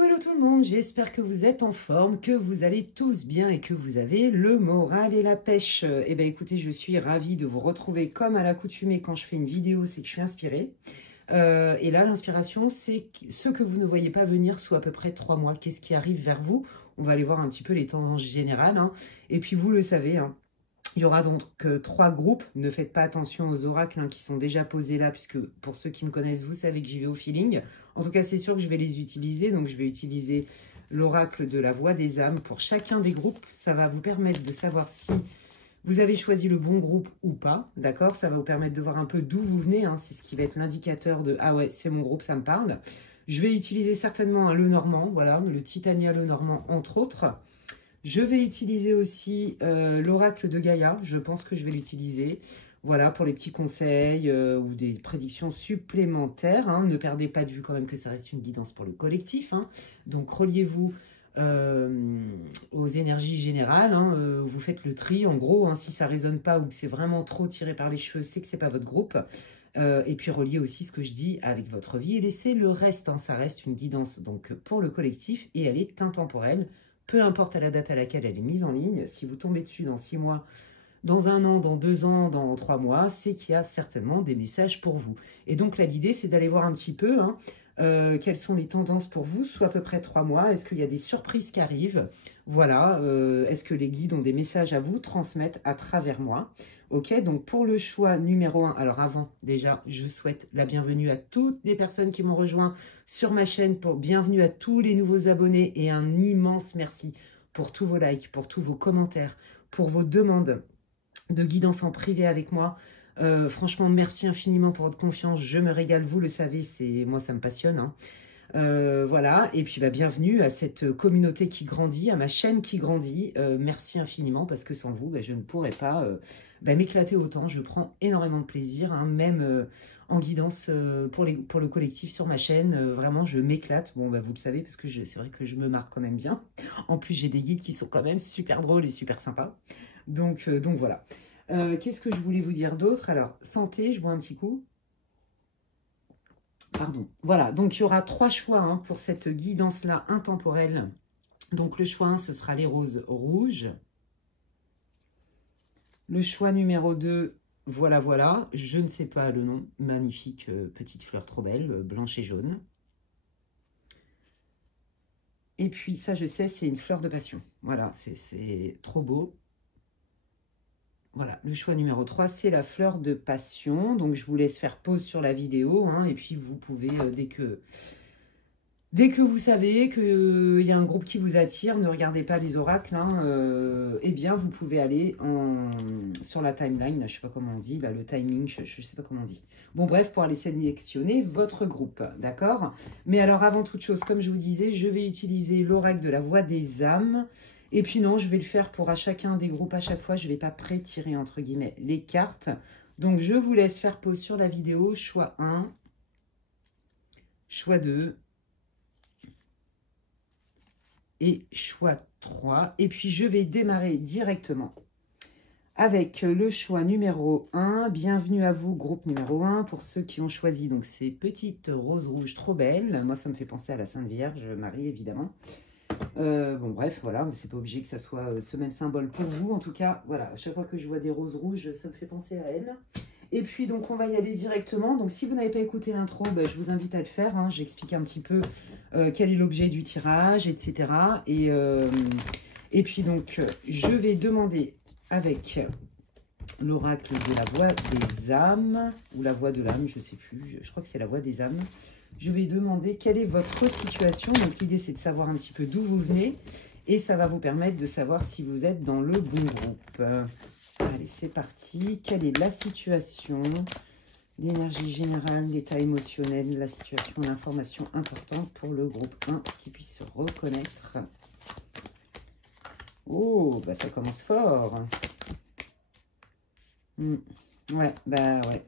Hello, hello tout le monde, j'espère que vous êtes en forme, que vous allez tous bien et que vous avez le moral et la pêche. Eh bien écoutez, je suis ravie de vous retrouver comme à l'accoutumée quand je fais une vidéo, c'est que je suis inspirée. Et là, l'inspiration, c'est ce que vous ne voyez pas venir sous à peu près 3 mois. Qu'est-ce qui arrive vers vous? On va aller voir un petit peu les tendances générales. Hein. Et puis vous le savez, hein, il y aura donc 3 groupes. Ne faites pas attention aux oracles qui sont déjà posés là, puisque pour ceux qui me connaissent, vous savez que j'y vais au feeling. En tout cas, c'est sûr que je vais les utiliser. Donc, je vais utiliser l'oracle de la voix des âmes pour chacun des groupes. Ça va vous permettre de savoir si vous avez choisi le bon groupe ou pas. D'accord? Ça va vous permettre de voir un peu d'où vous venez. Hein. C'est ce qui va être l'indicateur de « Ah ouais, c'est mon groupe, ça me parle ». Je vais utiliser certainement un Lenormand, voilà, le Titania Lenormand, entre autres. Je vais utiliser aussi l'oracle de Gaïa, je pense que je vais l'utiliser, voilà, pour les petits conseils ou des prédictions supplémentaires. Hein. Ne perdez pas de vue quand même que ça reste une guidance pour le collectif. Hein. Donc, reliez-vous aux énergies générales. Hein. Vous faites le tri, en gros, hein, si ça ne résonne pas ou que c'est vraiment trop tiré par les cheveux, c'est que ce n'est pas votre groupe. Et puis, reliez aussi ce que je dis avec votre vie et laissez le reste. Hein. Ça reste une guidance donc, pour le collectif et elle est intemporelle. Peu importe à la date à laquelle elle est mise en ligne, si vous tombez dessus dans 6 mois, dans 1 an, dans 2 ans, dans 3 mois, c'est qu'il y a certainement des messages pour vous. Et donc là, l'idée, c'est d'aller voir un petit peu quelles sont les tendances pour vous, soit à peu près 3 mois. Est-ce qu'il y a des surprises qui arrivent? Voilà. Est-ce que les guides ont des messages à vous transmettre à travers moi? Ok, donc pour le choix numéro 1, alors avant, déjà, je souhaite la bienvenue à toutes les personnes qui m'ont rejoint sur ma chaîne. Bienvenue à tous les nouveaux abonnés et un immense merci pour tous vos likes, pour tous vos commentaires, pour vos demandes de guidance en privé avec moi. Franchement, merci infiniment pour votre confiance. Je me régale, vous le savez, moi ça me passionne. Hein. Voilà, et puis bienvenue à cette communauté qui grandit, à ma chaîne qui grandit. Merci infiniment parce que sans vous, je ne pourrais pas m'éclater autant. Je prends énormément de plaisir, hein, même en guidance pour le collectif sur ma chaîne. Vraiment, je m'éclate. Bon, vous le savez parce que c'est vrai que je me marre quand même bien. En plus, j'ai des guides qui sont quand même super drôles et super sympas. Donc voilà. Qu'est-ce que je voulais vous dire d'autre? Alors, santé, je bois un petit coup. Pardon. Voilà, donc il y aura 3 choix pour cette guidance-là intemporelle. Donc le choix 1, ce sera les roses rouges. Le choix numéro 2, voilà, je ne sais pas le nom, magnifique petite fleur trop belle, blanche et jaune. Et puis ça, je sais, c'est une fleur de passion. Voilà, c'est trop beau. Voilà, le choix numéro 3, c'est la fleur de passion. Donc, je vous laisse faire pause sur la vidéo. Hein, et puis, vous pouvez, dès que vous savez qu'il y a un groupe qui vous attire, ne regardez pas les oracles. Hein, eh bien, vous pouvez aller sur la timeline. Là, je ne sais pas comment on dit. Là, le timing, je ne sais pas comment on dit. Bon, bref, pour aller sélectionner votre groupe. D'accord? Mais alors, avant toute chose, comme je vous disais, je vais utiliser l'oracle de la voix des âmes. Et puis non, je vais le faire pour à chacun des groupes à chaque fois. Je ne vais pas pré-tirer, entre guillemets, les cartes. Donc, je vous laisse faire pause sur la vidéo. Choix 1, choix 2 et choix 3. Et puis, je vais démarrer directement avec le choix numéro 1. Bienvenue à vous, groupe numéro 1. Pour ceux qui ont choisi donc ces petites roses rouges trop belles. Moi, ça me fait penser à la Sainte Vierge, Marie, évidemment. Bon bref, voilà, c'est pas obligé que ça soit ce même symbole pour vous. En tout cas, voilà, à chaque fois que je vois des roses rouges, ça me fait penser à elle. Et puis, donc, on va y aller directement. Donc, si vous n'avez pas écouté l'intro, je vous invite à le faire. Hein. J'explique un petit peu quel est l'objet du tirage, etc. Et puis, donc, je vais demander avec l'oracle de la voix des âmes, ou la voix de l'âme, je ne sais plus, je crois que c'est la voix des âmes. Je vais demander quelle est votre situation. Donc, l'idée, c'est de savoir un petit peu d'où vous venez. Et ça va vous permettre de savoir si vous êtes dans le bon groupe. Allez, c'est parti. Quelle est la situation? L'énergie générale, l'état émotionnel, la situation, l'information importante pour le groupe 1 qui puisse se reconnaître. Oh, ça commence fort. Ouais, ouais.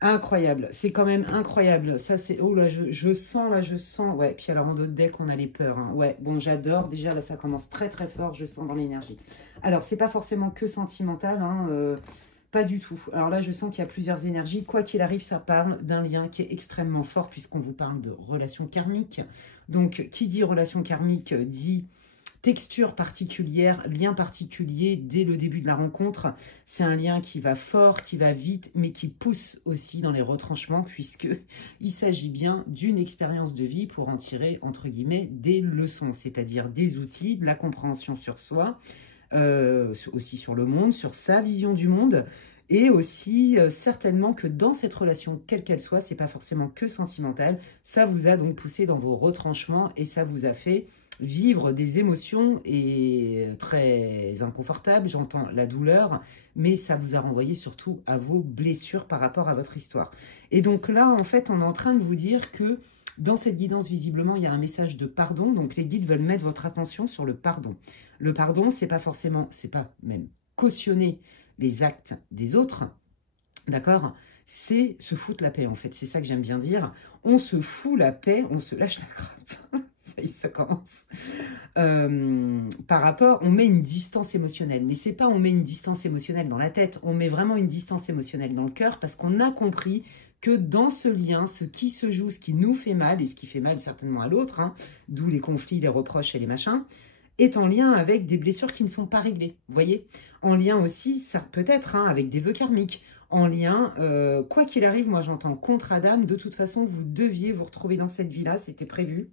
Incroyable, c'est quand même incroyable. Ça, c'est... Oh là, je sens. Ouais, puis alors en d'autres decks, on a les peurs. Hein. Ouais, bon, j'adore. Déjà, là, ça commence très, très fort. Je sens dans l'énergie. Alors, c'est pas forcément que sentimental. Hein, Pas du tout. Alors là, je sens qu'il y a plusieurs énergies. Quoi qu'il arrive, ça parle d'un lien qui est extrêmement fort puisqu'on vous parle de relation karmique. Donc, qui dit relation karmique dit texture particulière, lien particulier dès le début de la rencontre. C'est un lien qui va fort, qui va vite, mais qui pousse aussi dans les retranchements puisqu'il s'agit bien d'une expérience de vie pour en tirer, entre guillemets, des leçons, c'est-à-dire des outils, de la compréhension sur soi, aussi sur le monde, sur sa vision du monde, et aussi certainement que dans cette relation, quelle qu'elle soit, c'est pas forcément que sentimental, ça vous a donc poussé dans vos retranchements et ça vous a fait vivre des émotions et très inconfortables, j'entends la douleur, mais ça vous a renvoyé surtout à vos blessures par rapport à votre histoire. Et donc là, en fait, on est en train de vous dire que dans cette guidance, visiblement, il y a un message de pardon, donc les guides veulent mettre votre attention sur le pardon. Le pardon, c'est pas forcément, c'est pas même cautionner les actes des autres, d'accord? C'est se foutre la paix, en fait, c'est ça que j'aime bien dire. On se fout la paix, on se lâche la grappe. Ça y est, ça commence. Par rapport, on met une distance émotionnelle. Mais c'est pas on met une distance émotionnelle dans la tête, on met vraiment une distance émotionnelle dans le cœur parce qu'on a compris que dans ce lien, ce qui se joue, ce qui nous fait mal et ce qui fait mal certainement à l'autre, hein, d'où les conflits, les reproches et les machins, est en lien avec des blessures qui ne sont pas réglées. Vous voyez? En lien aussi, ça peut-être, hein, avec des vœux karmiques. En lien, quoi qu'il arrive, moi j'entends contre Adam, de toute façon, vous deviez vous retrouver dans cette vie-là, c'était prévu.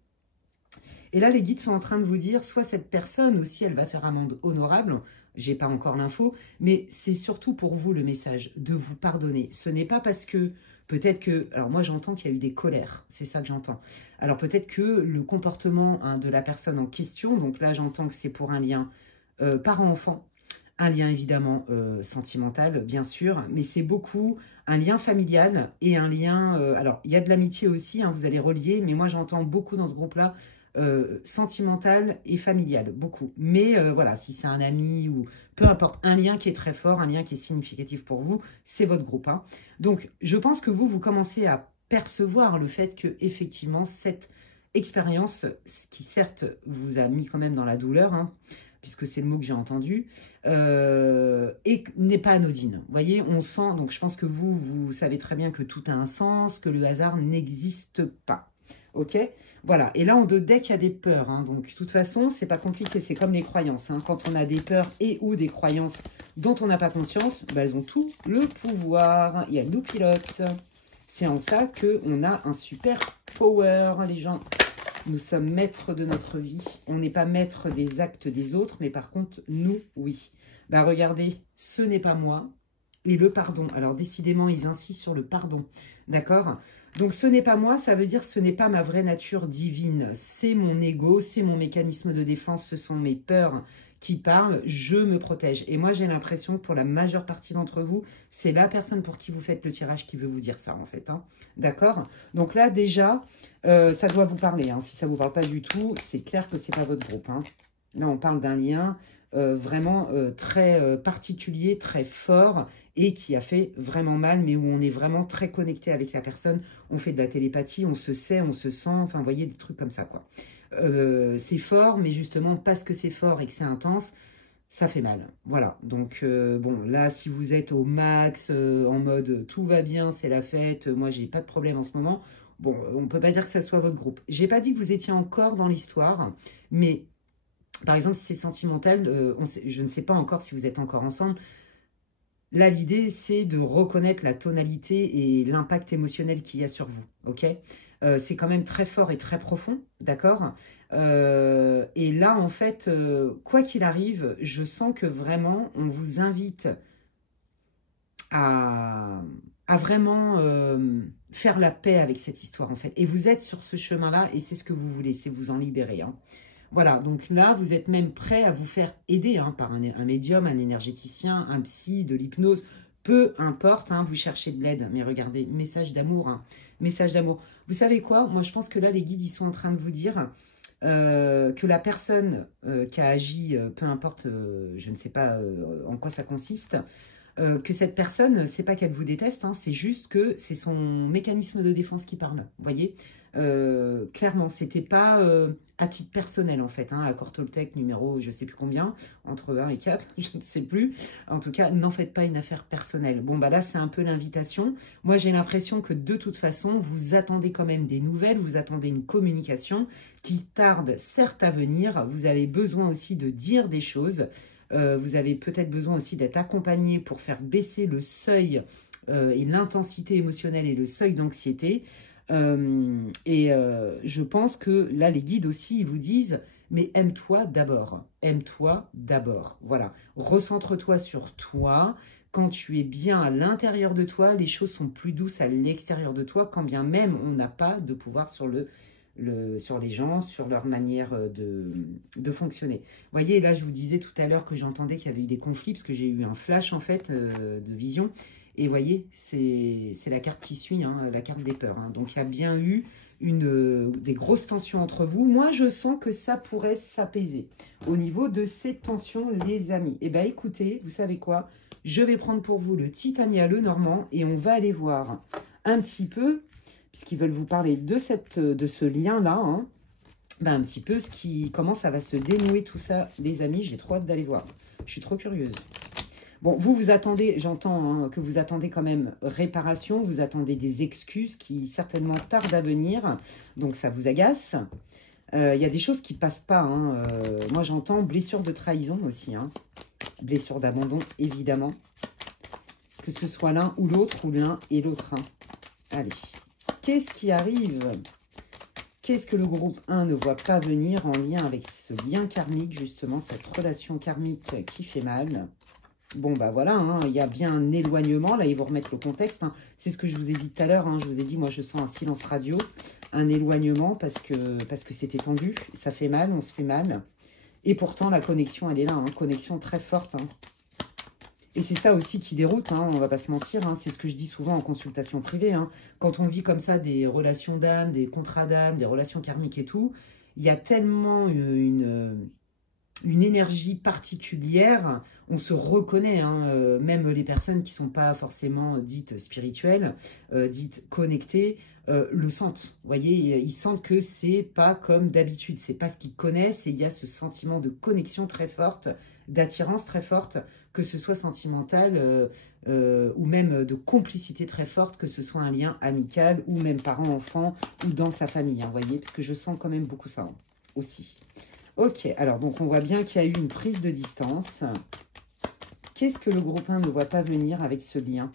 Et là, les guides sont en train de vous dire, soit cette personne aussi, elle va faire un monde honorable, j'ai pas encore l'info, mais c'est surtout pour vous le message, de vous pardonner. Ce n'est pas parce que, peut-être que, alors moi j'entends qu'il y a eu des colères, c'est ça que j'entends. Alors peut-être que le comportement, hein, de la personne en question, donc là j'entends que c'est pour un lien parent-enfant, un lien évidemment sentimental, bien sûr, mais c'est beaucoup un lien familial et un lien... alors, il y a de l'amitié aussi, hein, vous allez relier, mais moi j'entends beaucoup dans ce groupe-là, sentimental et familial, beaucoup. Mais voilà, si c'est un ami ou peu importe, un lien qui est très fort, un lien qui est significatif pour vous, c'est votre groupe, hein. Donc, je pense que vous commencez à percevoir le fait que effectivement cette expérience, qui certes vous a mis quand même dans la douleur, hein, puisque c'est le mot que j'ai entendu, et n'est pas anodine. Vous voyez, on sent, donc je pense que vous savez très bien que tout a un sens, que le hasard n'existe pas. Ok? Voilà, et là, on de deck, il y a des peurs, hein. Donc, de toute façon, c'est pas compliqué, c'est comme les croyances, hein. Quand on a des peurs et ou des croyances dont on n'a pas conscience, bah, elles ont tout le pouvoir. Et elles nous pilotent. C'est en ça qu'on a un super power, les gens. Nous sommes maîtres de notre vie. On n'est pas maître des actes des autres, mais par contre, nous, oui. Bah, regardez, ce n'est pas moi. Et le pardon. Alors, décidément, ils insistent sur le pardon. D'accord? Donc, ce n'est pas moi, ça veut dire ce n'est pas ma vraie nature divine. C'est mon ego, c'est mon mécanisme de défense, ce sont mes peurs qui parlent, je me protège. Et moi, j'ai l'impression que pour la majeure partie d'entre vous, c'est la personne pour qui vous faites le tirage qui veut vous dire ça, en fait, hein. D'accord? Donc là, déjà, ça doit vous parler, hein. Si ça ne vous parle pas du tout, c'est clair que ce n'est pas votre groupe, hein. Là, on parle d'un lien vraiment très particulier, très fort et qui a fait vraiment mal, mais où on est vraiment très connecté avec la personne. On fait de la télépathie, on se sait, on se sent, enfin, vous voyez, des trucs comme ça, quoi. C'est fort, mais justement, parce que c'est fort et que c'est intense, ça fait mal. Voilà, donc bon, là, si vous êtes au max, en mode tout va bien, c'est la fête, moi, j'ai pas de problème en ce moment, bon, on ne peut pas dire que ça soit votre groupe. J'ai pas dit que vous étiez encore dans l'histoire, mais... Par exemple, si c'est sentimental, je ne sais pas encore si vous êtes encore ensemble. Là, l'idée, c'est de reconnaître la tonalité et l'impact émotionnel qu'il y a sur vous, ok? C'est quand même très fort et très profond, d'accord? Et là, en fait, quoi qu'il arrive, je sens que vraiment, on vous invite à vraiment faire la paix avec cette histoire, en fait. Et vous êtes sur ce chemin-là, et c'est ce que vous voulez, c'est vous en libérer, hein. Voilà, donc là, vous êtes même prêt à vous faire aider, hein, par un médium, un énergéticien, un psy, de l'hypnose, peu importe, hein, vous cherchez de l'aide. Mais regardez, message d'amour, hein, message d'amour. Vous savez quoi? Moi, je pense que là, les guides, ils sont en train de vous dire que la personne qui a agi, peu importe, je ne sais pas en quoi ça consiste, que cette personne, c'est pas qu'elle vous déteste, hein, c'est juste que c'est son mécanisme de défense qui parle. Vous voyez, clairement, c'était pas à titre personnel en fait. Hein, accord Toltec numéro je sais plus combien, entre 1 et 4, je ne sais plus. En tout cas, n'en faites pas une affaire personnelle. Bon, bah là, c'est un peu l'invitation. Moi, j'ai l'impression que de toute façon, vous attendez quand même des nouvelles, vous attendez une communication qui tarde certes à venir. Vous avez besoin aussi de dire des choses. Vous avez peut-être besoin aussi d'être accompagné pour faire baisser le seuil et l'intensité émotionnelle et le seuil d'anxiété. Je pense que là, les guides aussi, ils vous disent, mais aime-toi d'abord. Aime-toi d'abord. Voilà. Recentre-toi sur toi. Quand tu es bien à l'intérieur de toi, les choses sont plus douces à l'extérieur de toi, quand bien même on n'a pas de pouvoir sur sur les gens, sur leur manière de fonctionner. Vous voyez, là, je vous disais tout à l'heure que j'entendais qu'il y avait eu des conflits, parce que j'ai eu un flash, en fait, de vision. Et vous voyez, c'est la carte qui suit, hein, la carte des peurs. Hein. Donc, il y a bien eu des grosses tensions entre vous. Moi, je sens que ça pourrait s'apaiser au niveau de ces tensions, les amis. Eh bien, écoutez, vous savez quoi? Je vais prendre pour vous le Titania Lenormand et on va aller voir un petit peu, puisqu'ils veulent vous parler de ce lien-là, hein, ben un petit peu comment ça va se dénouer tout ça, les amis. J'ai trop hâte d'aller voir. Je suis trop curieuse. Bon, vous attendez, j'entends hein, que vous attendez quand même réparation, vous attendez des excuses qui certainement tardent à venir, donc ça vous agace. Il y a des choses qui ne passent pas. Hein. Moi, j'entends blessure de trahison aussi, hein. Blessure d'abandon, évidemment. Que ce soit l'un ou l'autre, ou l'un et l'autre. Hein. Allez. Qu'est-ce qui arrive? Qu'est-ce que le groupe 1 ne voit pas venir en lien avec ce lien karmique, justement, cette relation karmique qui fait mal? Bon, bah voilà, hein, il y a bien un éloignement. Là, ils vont remettre le contexte. Hein. C'est ce que je vous ai dit tout à l'heure. Hein. Je vous ai dit, moi, je sens un silence radio, un éloignement parce que c'était tendu. Ça fait mal, on se fait mal. Et pourtant, la connexion, elle est là. Hein, connexion très forte. Hein. Et c'est ça aussi qui déroute, hein, on va pas se mentir, hein, c'est ce que je dis souvent en consultation privée. Hein. Quand on vit comme ça des relations d'âme, des contrats d'âme, des relations karmiques et tout, il y a tellement une énergie particulière, on se reconnaît, hein, même les personnes qui ne sont pas forcément dites spirituelles, dites connectées, le sentent. Vous voyez, ils sentent que c'est pas comme d'habitude, c'est pas ce qu'ils connaissent et il y a ce sentiment de connexion très forte, d'attirance très forte, que ce soit sentimental ou même de complicité très forte, que ce soit un lien amical ou même parent-enfant ou dans sa famille, hein, vous voyez, parce que je sens quand même beaucoup ça hein, aussi. Ok, alors donc on voit bien qu'il y a eu une prise de distance. Qu'est-ce que le groupe 1 ne voit pas venir avec ce lien?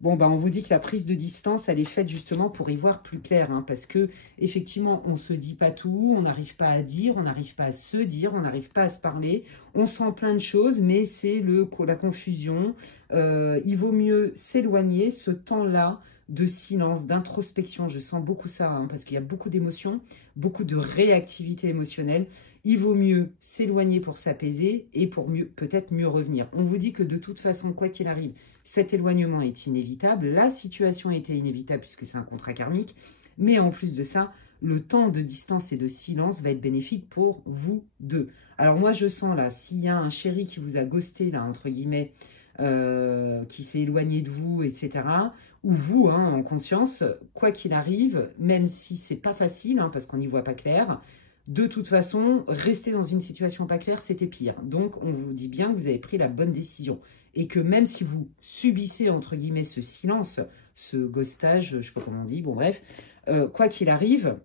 Bon, bah on vous dit que la prise de distance, elle est faite justement pour y voir plus clair, hein, parce que effectivement, on ne se dit pas tout, on n'arrive pas à dire, on n'arrive pas à se dire, on n'arrive pas à se parler, on sent plein de choses, mais c'est la confusion. Il vaut mieux s'éloigner, ce temps-là de silence, d'introspection, je sens beaucoup ça, hein, parce qu'il y a beaucoup d'émotions, beaucoup de réactivité émotionnelle. Il vaut mieux s'éloigner pour s'apaiser et pour peut-être mieux revenir. On vous dit que de toute façon, quoi qu'il arrive, cet éloignement est inévitable. La situation était inévitable puisque c'est un contrat karmique. Mais en plus de ça, le temps de distance et de silence va être bénéfique pour vous deux. Alors moi, je sens là, s'il y a un chéri qui vous a ghosté, là, entre guillemets, qui s'est éloigné de vous, etc., ou vous, hein, en conscience, quoi qu'il arrive, même si c'est pas facile, hein, parce qu'on n'y voit pas clair, de toute façon, rester dans une situation pas claire, c'était pire. Donc, on vous dit bien que vous avez pris la bonne décision. Et que même si vous subissez, entre guillemets, ce silence, ce ghostage, je ne sais pas comment on dit, bon bref, quoi qu'il arrive,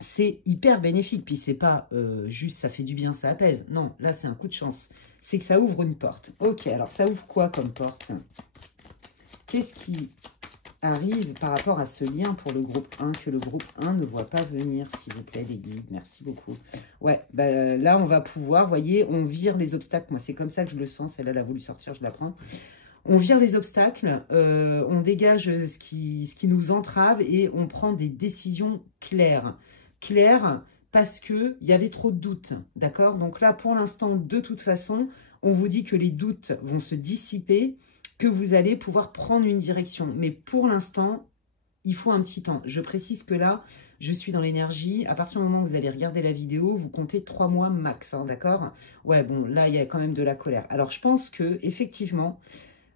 c'est hyper bénéfique. Puis c'est pas juste ça fait du bien, ça apaise. Non, là, c'est un coup de chance. C'est que ça ouvre une porte. Ok, alors ça ouvre quoi comme porte? Qu'est-ce qui arrive par rapport à ce lien pour le groupe 1, que le groupe 1 ne voit pas venir, s'il vous plaît, les guides. Merci beaucoup. Ouais, bah, là, on va pouvoir, voyez, on vire les obstacles. Moi, c'est comme ça que je le sens. Celle-là, elle a voulu sortir, je la prends. On vire les obstacles, on dégage ce qui nous entrave et on prend des décisions claires. Claires parce qu'il y avait trop de doutes, d'accord? Donc là, pour l'instant, de toute façon, on vous dit que les doutes vont se dissiper, que vous allez pouvoir prendre une direction. Mais pour l'instant, il faut un petit temps. Je précise que là, je suis dans l'énergie. À partir du moment où vous allez regarder la vidéo, vous comptez 3 mois max, hein, d'accord? Ouais, bon, là, il y a quand même de la colère. Alors, je pense que effectivement,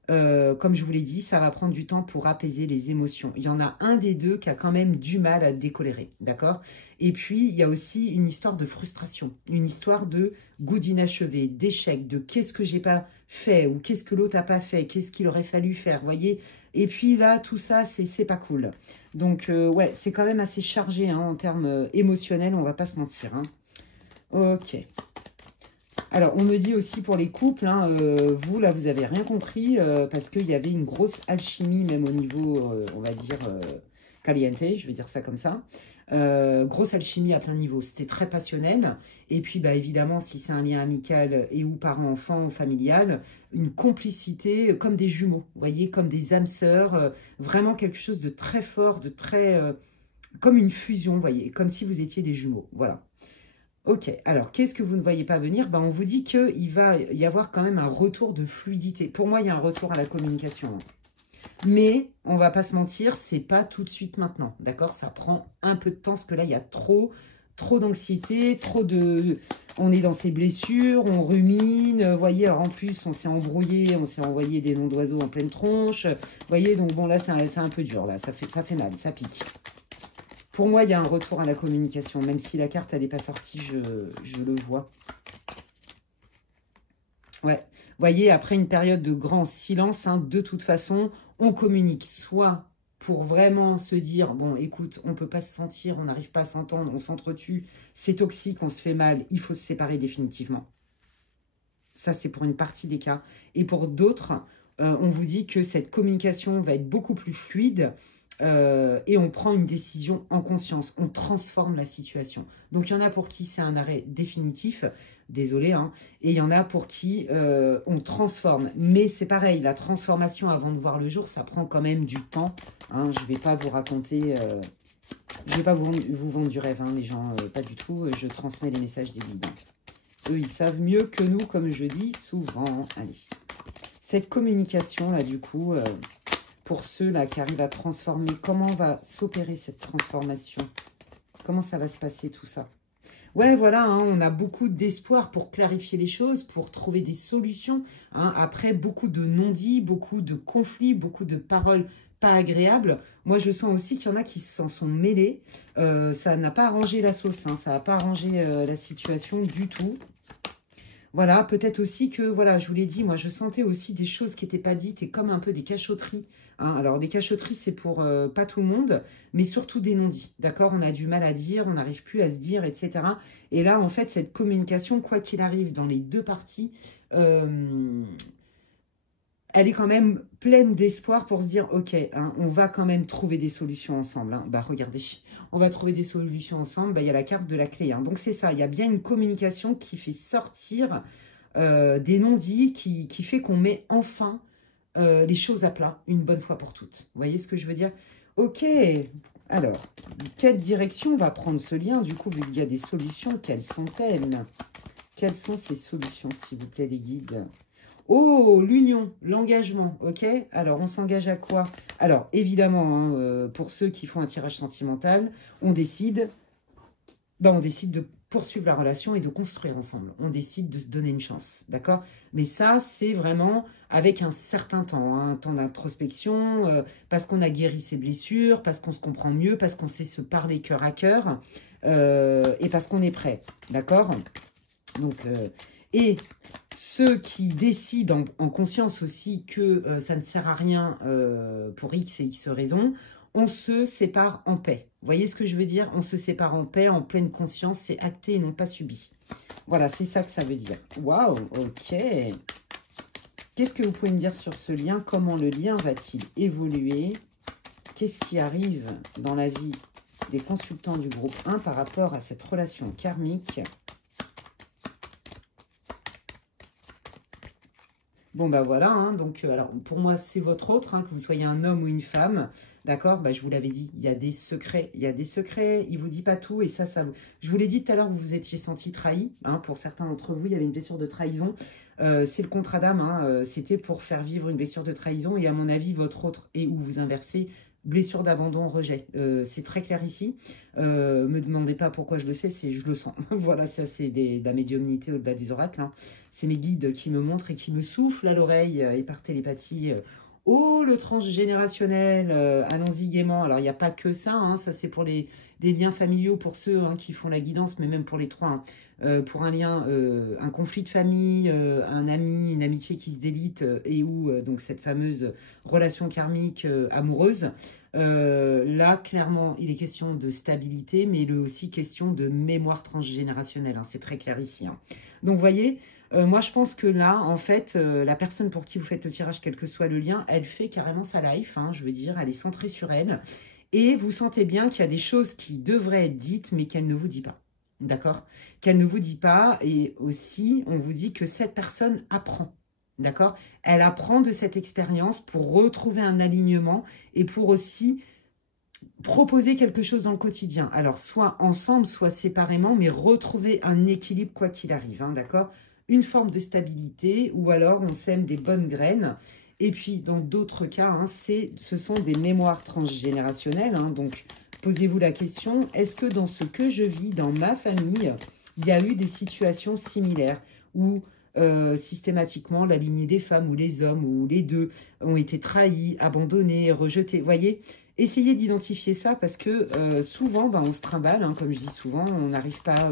comme je vous l'ai dit, ça va prendre du temps pour apaiser les émotions. Il y en a un des deux qui a quand même du mal à décolérer, d'accord? Et puis, il y a aussi une histoire de frustration, une histoire de goût d'inachevé, d'échec, de qu'est-ce que j'ai pas fait ou qu'est-ce que l'autre n'a pas fait, qu'est-ce qu'il aurait fallu faire, voyez? Et puis là, tout ça, c'est pas cool. Donc, ouais, c'est quand même assez chargé hein, en termes émotionnels, on va pas se mentir. Hein. Ok. Alors, on me dit aussi pour les couples, hein, vous, là, vous avez rien compris parce qu'il y avait une grosse alchimie, même au niveau, on va dire, caliente, je vais dire ça comme ça. Grosse alchimie à plein de niveaux, c'était très passionnel. Et puis, bah, évidemment, si c'est un lien amical et ou parent-enfant ou familial, une complicité comme des jumeaux, vous voyez, comme des âmes sœurs, vraiment quelque chose de très fort, de très... comme une fusion, vous voyez, comme si vous étiez des jumeaux, voilà. Ok, alors qu'est-ce que vous ne voyez pas venir? Ben, on vous dit qu'il va y avoir quand même un retour de fluidité. Pour moi, il y a un retour à la communication. Mais, on va pas se mentir, c'est pas tout de suite maintenant. D'accord? Ça prend un peu de temps parce que là, il y a trop d'anxiété, trop de... On est dans ses blessures, on rumine. Vous voyez, alors en plus, on s'est embrouillé, on s'est envoyé des noms d'oiseaux en pleine tronche. Vous voyez, donc bon, là, c'est un peu dur. Là, ça fait mal, ça pique. Pour moi, il y a un retour à la communication. Même si la carte, elle n'est pas sortie, je le vois. Ouais. Vous voyez, après une période de grand silence, hein, de toute façon, on communique soit pour vraiment se dire, bon, écoute, on ne peut pas se sentir, on n'arrive pas à s'entendre, on s'entretue, c'est toxique, on se fait mal, il faut se séparer définitivement. Ça, c'est pour une partie des cas. Et pour d'autres, on vous dit que cette communication va être beaucoup plus fluide, et on prend une décision en conscience, on transforme la situation. Donc il y en a pour qui c'est un arrêt définitif, désolé, hein, et il y en a pour qui on transforme. Mais c'est pareil, la transformation avant de voir le jour, ça prend quand même du temps. Hein, je ne vais pas vous raconter, je ne vais pas vous vendre du rêve, hein, les gens, pas du tout. Je transmets les messages des guides. Eux, ils savent mieux que nous, comme je dis souvent. Allez, cette communication-là, du coup... pour ceux-là qui arrivent à transformer, comment va s'opérer cette transformation? Comment ça va se passer tout ça? Ouais, voilà, hein, on a beaucoup d'espoir pour clarifier les choses, pour trouver des solutions. Hein. Après, beaucoup de non-dits, beaucoup de conflits, beaucoup de paroles pas agréables. Moi, je sens aussi qu'il y en a qui s'en sont mêlés. Ça n'a pas arrangé la sauce, hein, ça n'a pas arrangé la situation du tout. Voilà, peut-être aussi que, voilà, je vous l'ai dit, moi, je sentais aussi des choses qui n'étaient pas dites et comme un peu des cachotteries. Hein. Alors, des cachotteries, c'est pour pas tout le monde, mais surtout des non-dits. D'accord? On a du mal à dire, on n'arrive plus à se dire, etc. Et là, en fait, cette communication, quoi qu'il arrive dans les deux parties, elle est quand même pleine d'espoir pour se dire, ok, hein, on va quand même trouver des solutions ensemble. Hein. Bah, regardez, on va trouver des solutions ensemble. Bah, il y a la carte de la clé. Hein. Donc, c'est ça. Il y a bien une communication qui fait sortir des non-dits, qui fait qu'on met enfin les choses à plat une bonne fois pour toutes. Vous voyez ce que je veux dire? Ok. Alors, quelle direction va prendre ce lien? Du coup, vu qu'il y a des solutions, quelles sont-elles? Quelles sont ces solutions, s'il vous plaît, les guides? Oh, l'union, l'engagement, ok? Alors, on s'engage à quoi? Alors, évidemment, hein, pour ceux qui font un tirage sentimental, on décide de poursuivre la relation et de construire ensemble. On décide de se donner une chance, d'accord? Mais ça, c'est vraiment avec un certain temps, hein, un temps d'introspection, parce qu'on a guéri ses blessures, parce qu'on se comprend mieux, parce qu'on sait se parler cœur à cœur, et parce qu'on est prêt, d'accord? Donc... et ceux qui décident en conscience aussi que ça ne sert à rien pour X et X raisons, on se sépare en paix. Vous voyez ce que je veux dire? On se sépare en paix, en pleine conscience, c'est acté et non pas subi. Voilà, c'est ça que ça veut dire. Waouh, ok. Qu'est-ce que vous pouvez me dire sur ce lien? Comment le lien va-t-il évoluer? Qu'est-ce qui arrive dans la vie des consultants du groupe 1 par rapport à cette relation karmique? Bon, bah voilà, hein, donc alors pour moi, c'est votre autre, hein, que vous soyez un homme ou une femme, d'accord? Bah, je vous l'avais dit, il y a des secrets, il ne vous dit pas tout, et ça, je vous l'ai dit tout à l'heure, vous vous étiez senti trahi, hein, pour certains d'entre vous, il y avait une blessure de trahison, c'est le contrat d'âme, hein, c'était pour faire vivre une blessure de trahison, et à mon avis, votre autre, et ou vous inversez, blessure d'abandon, rejet. C'est très clair ici. Me demandez pas pourquoi je le sais, c'est je le sens. Voilà, ça c'est de la médiumnité au-delà des oracles. Hein. C'est mes guides qui me montrent et qui me soufflent à l'oreille et par télépathie. Oh, le transgénérationnel, allons-y gaiement. Alors, il n'y a pas que ça, hein, ça c'est pour les liens familiaux, pour ceux hein, qui font la guidance, mais même pour les trois. Hein. Pour un lien, un conflit de famille, un ami, une amitié qui se délite, et où donc cette fameuse relation karmique amoureuse. Là, clairement, il est question de stabilité, mais il est aussi question de mémoire transgénérationnelle. Hein, c'est très clair ici. Hein. Donc, vous voyez... moi, je pense que là, en fait, la personne pour qui vous faites le tirage, quel que soit le lien, elle fait carrément sa life, hein, je veux dire, elle est centrée sur elle. Et vous sentez bien qu'il y a des choses qui devraient être dites, mais qu'elle ne vous dit pas. D'accord? Qu'elle ne vous dit pas. Et aussi, on vous dit que cette personne apprend. D'accord? Elle apprend de cette expérience pour retrouver un alignement et pour aussi proposer quelque chose dans le quotidien. Alors, soit ensemble, soit séparément, mais retrouver un équilibre quoi qu'il arrive. Hein, d'accord? Une forme de stabilité, ou alors on sème des bonnes graines. Et puis, dans d'autres cas, hein, ce sont des mémoires transgénérationnelles. Hein, donc, posez-vous la question, est-ce que dans ce que je vis, dans ma famille, il y a eu des situations similaires où systématiquement, la lignée des femmes ou les hommes ou les deux ont été trahis, abandonnés, rejetés. Vous voyez, essayez d'identifier ça parce que souvent, ben, on se trimballe, hein, comme je dis souvent, on n'arrive pas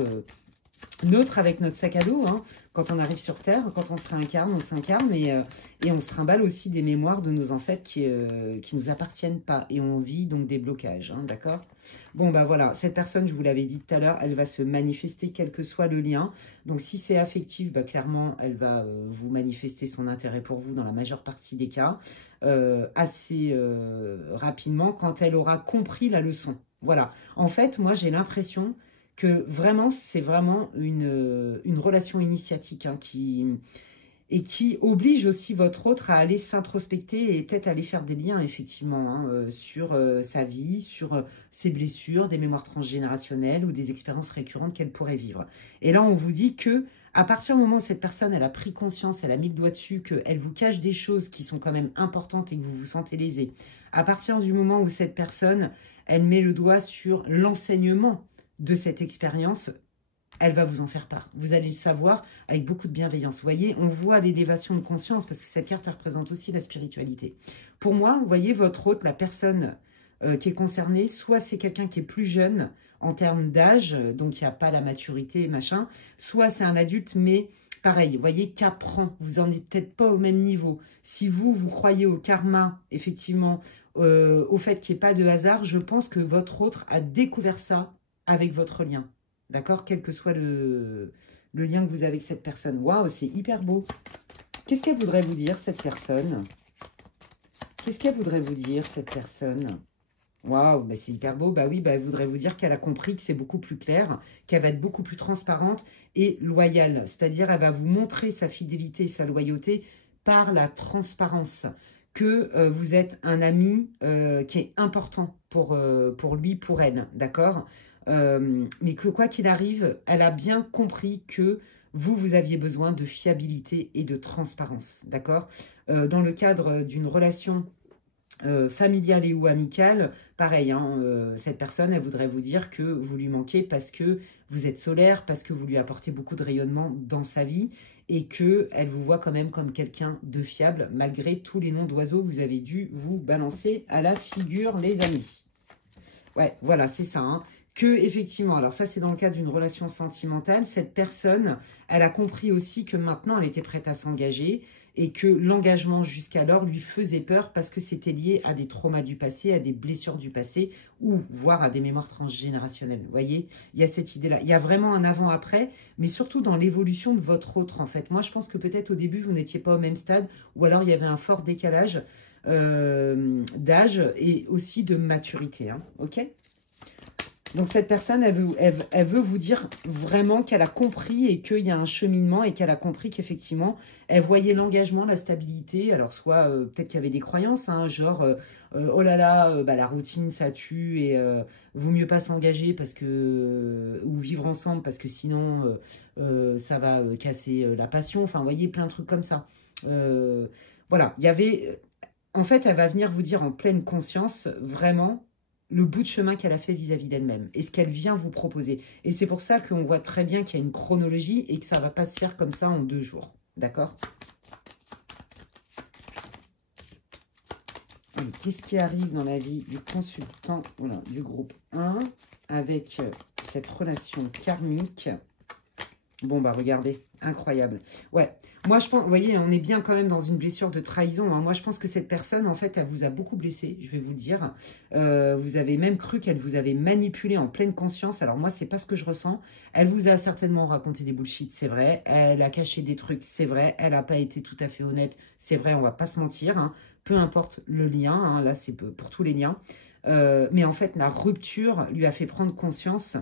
neutre avec notre sac à dos, hein, quand on arrive sur Terre, quand on se réincarne, on s'incarne et on se trimballe aussi des mémoires de nos ancêtres qui nous appartiennent pas et on vit donc des blocages, hein, d'accord? Bon, bah voilà, cette personne, je vous l'avais dit tout à l'heure, elle va se manifester quel que soit le lien. Donc, si c'est affectif, bah, clairement, elle va vous manifester son intérêt pour vous dans la majeure partie des cas, assez rapidement quand elle aura compris la leçon. Voilà, en fait, moi, j'ai l'impression que vraiment, c'est vraiment une relation initiatique hein, qui oblige aussi votre autre à aller s'introspecter et peut-être aller faire des liens, effectivement, hein, sur sa vie, sur ses blessures, des mémoires transgénérationnelles ou des expériences récurrentes qu'elle pourrait vivre. Et là, on vous dit que à partir du moment où cette personne, elle a pris conscience, elle a mis le doigt dessus, qu'elle vous cache des choses qui sont quand même importantes et que vous vous sentez lésé, à partir du moment où cette personne, elle met le doigt sur l'enseignement de cette expérience, elle va vous en faire part. Vous allez le savoir avec beaucoup de bienveillance. Vous voyez, on voit l'élévation de conscience parce que cette carte elle représente aussi la spiritualité. Pour moi, vous voyez, votre hôte, la personne qui est concernée, soit c'est quelqu'un qui est plus jeune en termes d'âge, donc il n'y a pas la maturité, machin, soit c'est un adulte, mais pareil, vous voyez, qu'apprend. Vous n'en êtes peut-être pas au même niveau. Si vous croyez au karma, effectivement, au fait qu'il n'y ait pas de hasard, je pense que votre autre a découvert ça avec votre lien, d'accord? Quel que soit le lien que vous avez avec cette personne. Waouh, c'est hyper beau. Qu'est-ce qu'elle voudrait vous dire, cette personne? Qu'est-ce qu'elle voudrait vous dire, cette personne? Waouh, bah c'est hyper beau. Bah oui, bah elle voudrait vous dire qu'elle a compris que c'est beaucoup plus clair, qu'elle va être beaucoup plus transparente et loyale. C'est-à-dire, elle va vous montrer sa fidélité et sa loyauté par la transparence. Que vous êtes un ami qui est important pour lui, pour elle, d'accord? Mais que quoi qu'il arrive, elle a bien compris que vous aviez besoin de fiabilité et de transparence, d'accord? Dans le cadre d'une relation familiale et ou amicale, pareil, hein, cette personne, elle voudrait vous dire que vous lui manquez parce que vous êtes solaire, parce que vous lui apportez beaucoup de rayonnement dans sa vie et qu'elle vous voit quand même comme quelqu'un de fiable, malgré tous les noms d'oiseaux que vous avez dû vous balancer à la figure, les amis. Ouais, voilà, c'est ça, hein. Que effectivement, alors ça c'est dans le cadre d'une relation sentimentale, cette personne, elle a compris aussi que maintenant elle était prête à s'engager et que l'engagement jusqu'alors lui faisait peur parce que c'était lié à des traumas du passé, à des blessures du passé ou voire à des mémoires transgénérationnelles. Vous voyez, il y a cette idée-là. Il y a vraiment un avant-après, mais surtout dans l'évolution de votre autre en fait. Moi je pense que peut-être au début vous n'étiez pas au même stade ou alors il y avait un fort décalage d'âge et aussi de maturité. Hein, ok ? Donc, cette personne, elle veut vous dire vraiment qu'elle a compris et qu'il y a un cheminement et qu'elle a compris qu'effectivement, elle voyait l'engagement, la stabilité. Alors, soit peut-être qu'il y avait des croyances, hein, genre, oh là là, bah, la routine, ça tue et vaut mieux pas s'engager parce que ou vivre ensemble parce que sinon, ça va casser la passion. Enfin, vous voyez, plein de trucs comme ça. Voilà, il y avait... en fait, elle va venir vous dire en pleine conscience, vraiment, le bout de chemin qu'elle a fait vis-à-vis d'elle-même et ce qu'elle vient vous proposer. Et c'est pour ça qu'on voit très bien qu'il y a une chronologie et que ça ne va pas se faire comme ça en 2 jours. D'accord? Qu'est-ce qui arrive dans la vie du consultant, voilà, du groupe 1 avec cette relation karmique? Bon, bah regardez, incroyable. Ouais, moi je pense, vous voyez, on est bien quand même dans une blessure de trahison. Hein. Moi je pense que cette personne, en fait, elle vous a beaucoup blessé, je vais vous le dire. Vous avez même cru qu'elle vous avait manipulé en pleine conscience. Alors moi, c'est pas ce que je ressens. Elle vous a certainement raconté des bullshit, c'est vrai. Elle a caché des trucs, c'est vrai. Elle n'a pas été tout à fait honnête, c'est vrai, on va pas se mentir. Hein. Peu importe le lien, hein, là c'est pour tous les liens. Mais en fait, la rupture lui a fait prendre conscience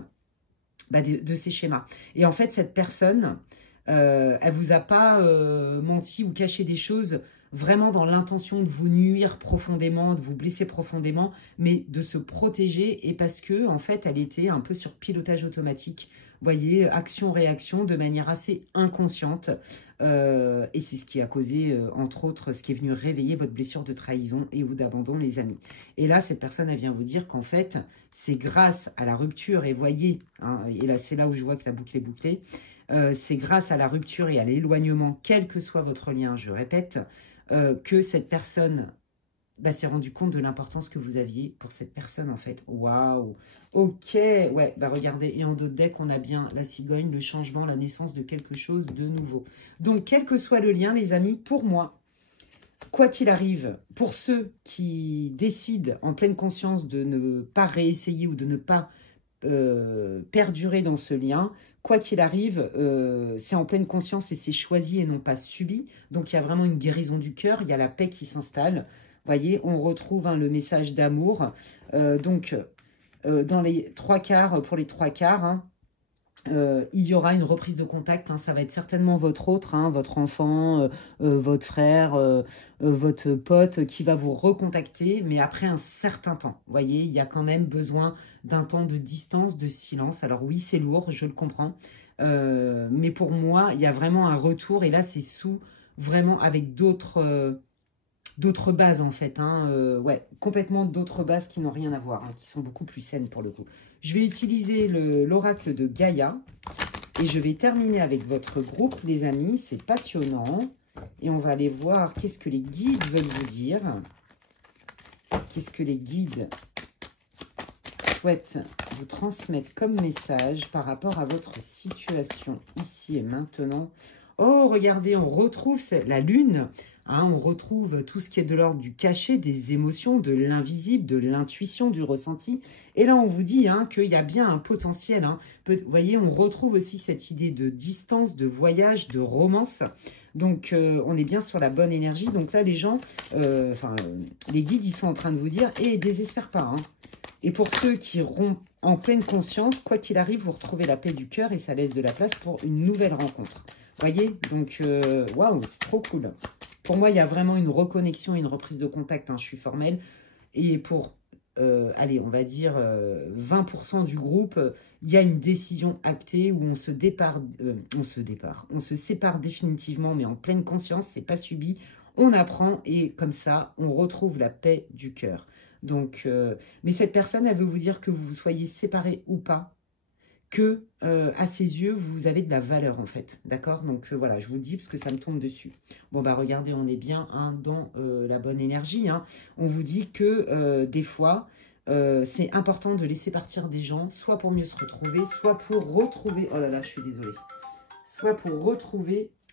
de ces schémas. Et en fait, cette personne, elle vous a pas menti ou caché des choses vraiment dans l'intention de vous nuire profondément, de vous blesser profondément, mais de se protéger et parce que, en fait, elle était un peu sur pilotage automatique. Vous voyez, action-réaction de manière assez inconsciente. Et c'est ce qui a causé, entre autres, ce qui est venu réveiller votre blessure de trahison et ou d'abandon, les amis. Et là, cette personne, elle vient vous dire qu'en fait, c'est grâce à la rupture, et voyez, hein, et là, c'est là où je vois que la boucle est bouclée, c'est grâce à la rupture et à l'éloignement, quel que soit votre lien, je répète, que cette personne s'est rendu compte de l'importance que vous aviez pour cette personne, en fait. Waouh! Ok, ouais, bah regardez, et en d'autres decks, on a bien la cigogne, le changement, la naissance de quelque chose de nouveau. Donc, quel que soit le lien, les amis, pour moi, quoi qu'il arrive, pour ceux qui décident en pleine conscience de ne pas réessayer ou de ne pas perdurer dans ce lien, quoi qu'il arrive, c'est en pleine conscience et c'est choisi et non pas subi. Donc, il y a vraiment une guérison du cœur, il y a la paix qui s'installe. Vous voyez, on retrouve le message d'amour. Dans les 3/4, pour les 3/4, hein, il y aura une reprise de contact. Hein, ça va être certainement votre autre, hein, votre enfant, votre frère, votre pote qui va vous recontacter, mais après un certain temps. Vous voyez, il y a quand même besoin d'un temps de distance, de silence. Alors oui, c'est lourd, je le comprends. Mais pour moi, il y a vraiment un retour. Et là, c'est vraiment avec d'autres bases en fait, hein, ouais, complètement d'autres bases qui n'ont rien à voir, hein, qui sont beaucoup plus saines pour le coup. Je vais utiliser l'oracle de Gaïa et je vais terminer avec votre groupe, les amis, c'est passionnant. Et on va aller voir qu'est-ce que les guides veulent vous dire. Qu'est-ce que les guides souhaitent vous transmettre comme message par rapport à votre situation ici et maintenant. Oh, regardez, on retrouve la lune. Hein, on retrouve tout ce qui est de l'ordre du cachet, des émotions, de l'invisible, de l'intuition, du ressenti. Et là, on vous dit hein, qu'il y a bien un potentiel. Hein. Vous voyez, on retrouve aussi cette idée de distance, de voyage, de romance. Donc, on est bien sur la bonne énergie. Donc là, les gens, les guides, ils sont en train de vous dire, et désespère pas. Hein. Et pour ceux qui auront en pleine conscience, quoi qu'il arrive, vous retrouvez la paix du cœur et ça laisse de la place pour une nouvelle rencontre. Voyez, donc, waouh, c'est trop cool. Pour moi, il y a vraiment une reconnexion et une reprise de contact. Hein, je suis formelle. Et pour, allez, on va dire 20% du groupe, il y a une décision actée où on se sépare définitivement, mais en pleine conscience, c'est pas subi. On apprend et comme ça, on retrouve la paix du cœur. Donc, mais cette personne, elle veut vous dire que vous soyez séparés ou pas, que à ses yeux, vous avez de la valeur en fait, d'accord? Donc voilà, je vous le dis parce que ça me tombe dessus. Bon bah regardez, on est bien hein, dans la bonne énergie. Hein. On vous dit que des fois, c'est important de laisser partir des gens, soit pour mieux se retrouver, soit pour retrouver... Oh là là, je suis désolée. Soit pour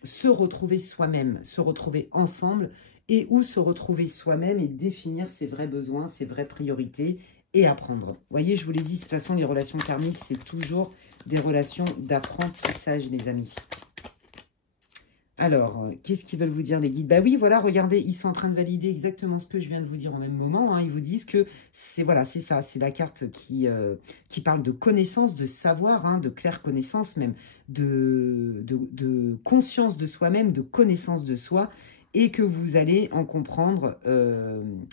se retrouver soi-même, se retrouver ensemble et ou se retrouver soi-même et définir ses vrais besoins, ses vraies priorités et apprendre. Vous voyez, je vous l'ai dit, de toute façon, les relations karmiques, c'est toujours des relations d'apprentissage, les amis. Alors, qu'est-ce qu'ils veulent vous dire, les guides? Bah oui, voilà, regardez, ils sont en train de valider exactement ce que je viens de vous dire au même moment. Hein. Ils vous disent que c'est voilà, c'est ça, c'est la carte qui parle de connaissance, de savoir, hein, de claire connaissance même, de conscience de soi-même, de connaissance de soi, et que vous allez en comprendre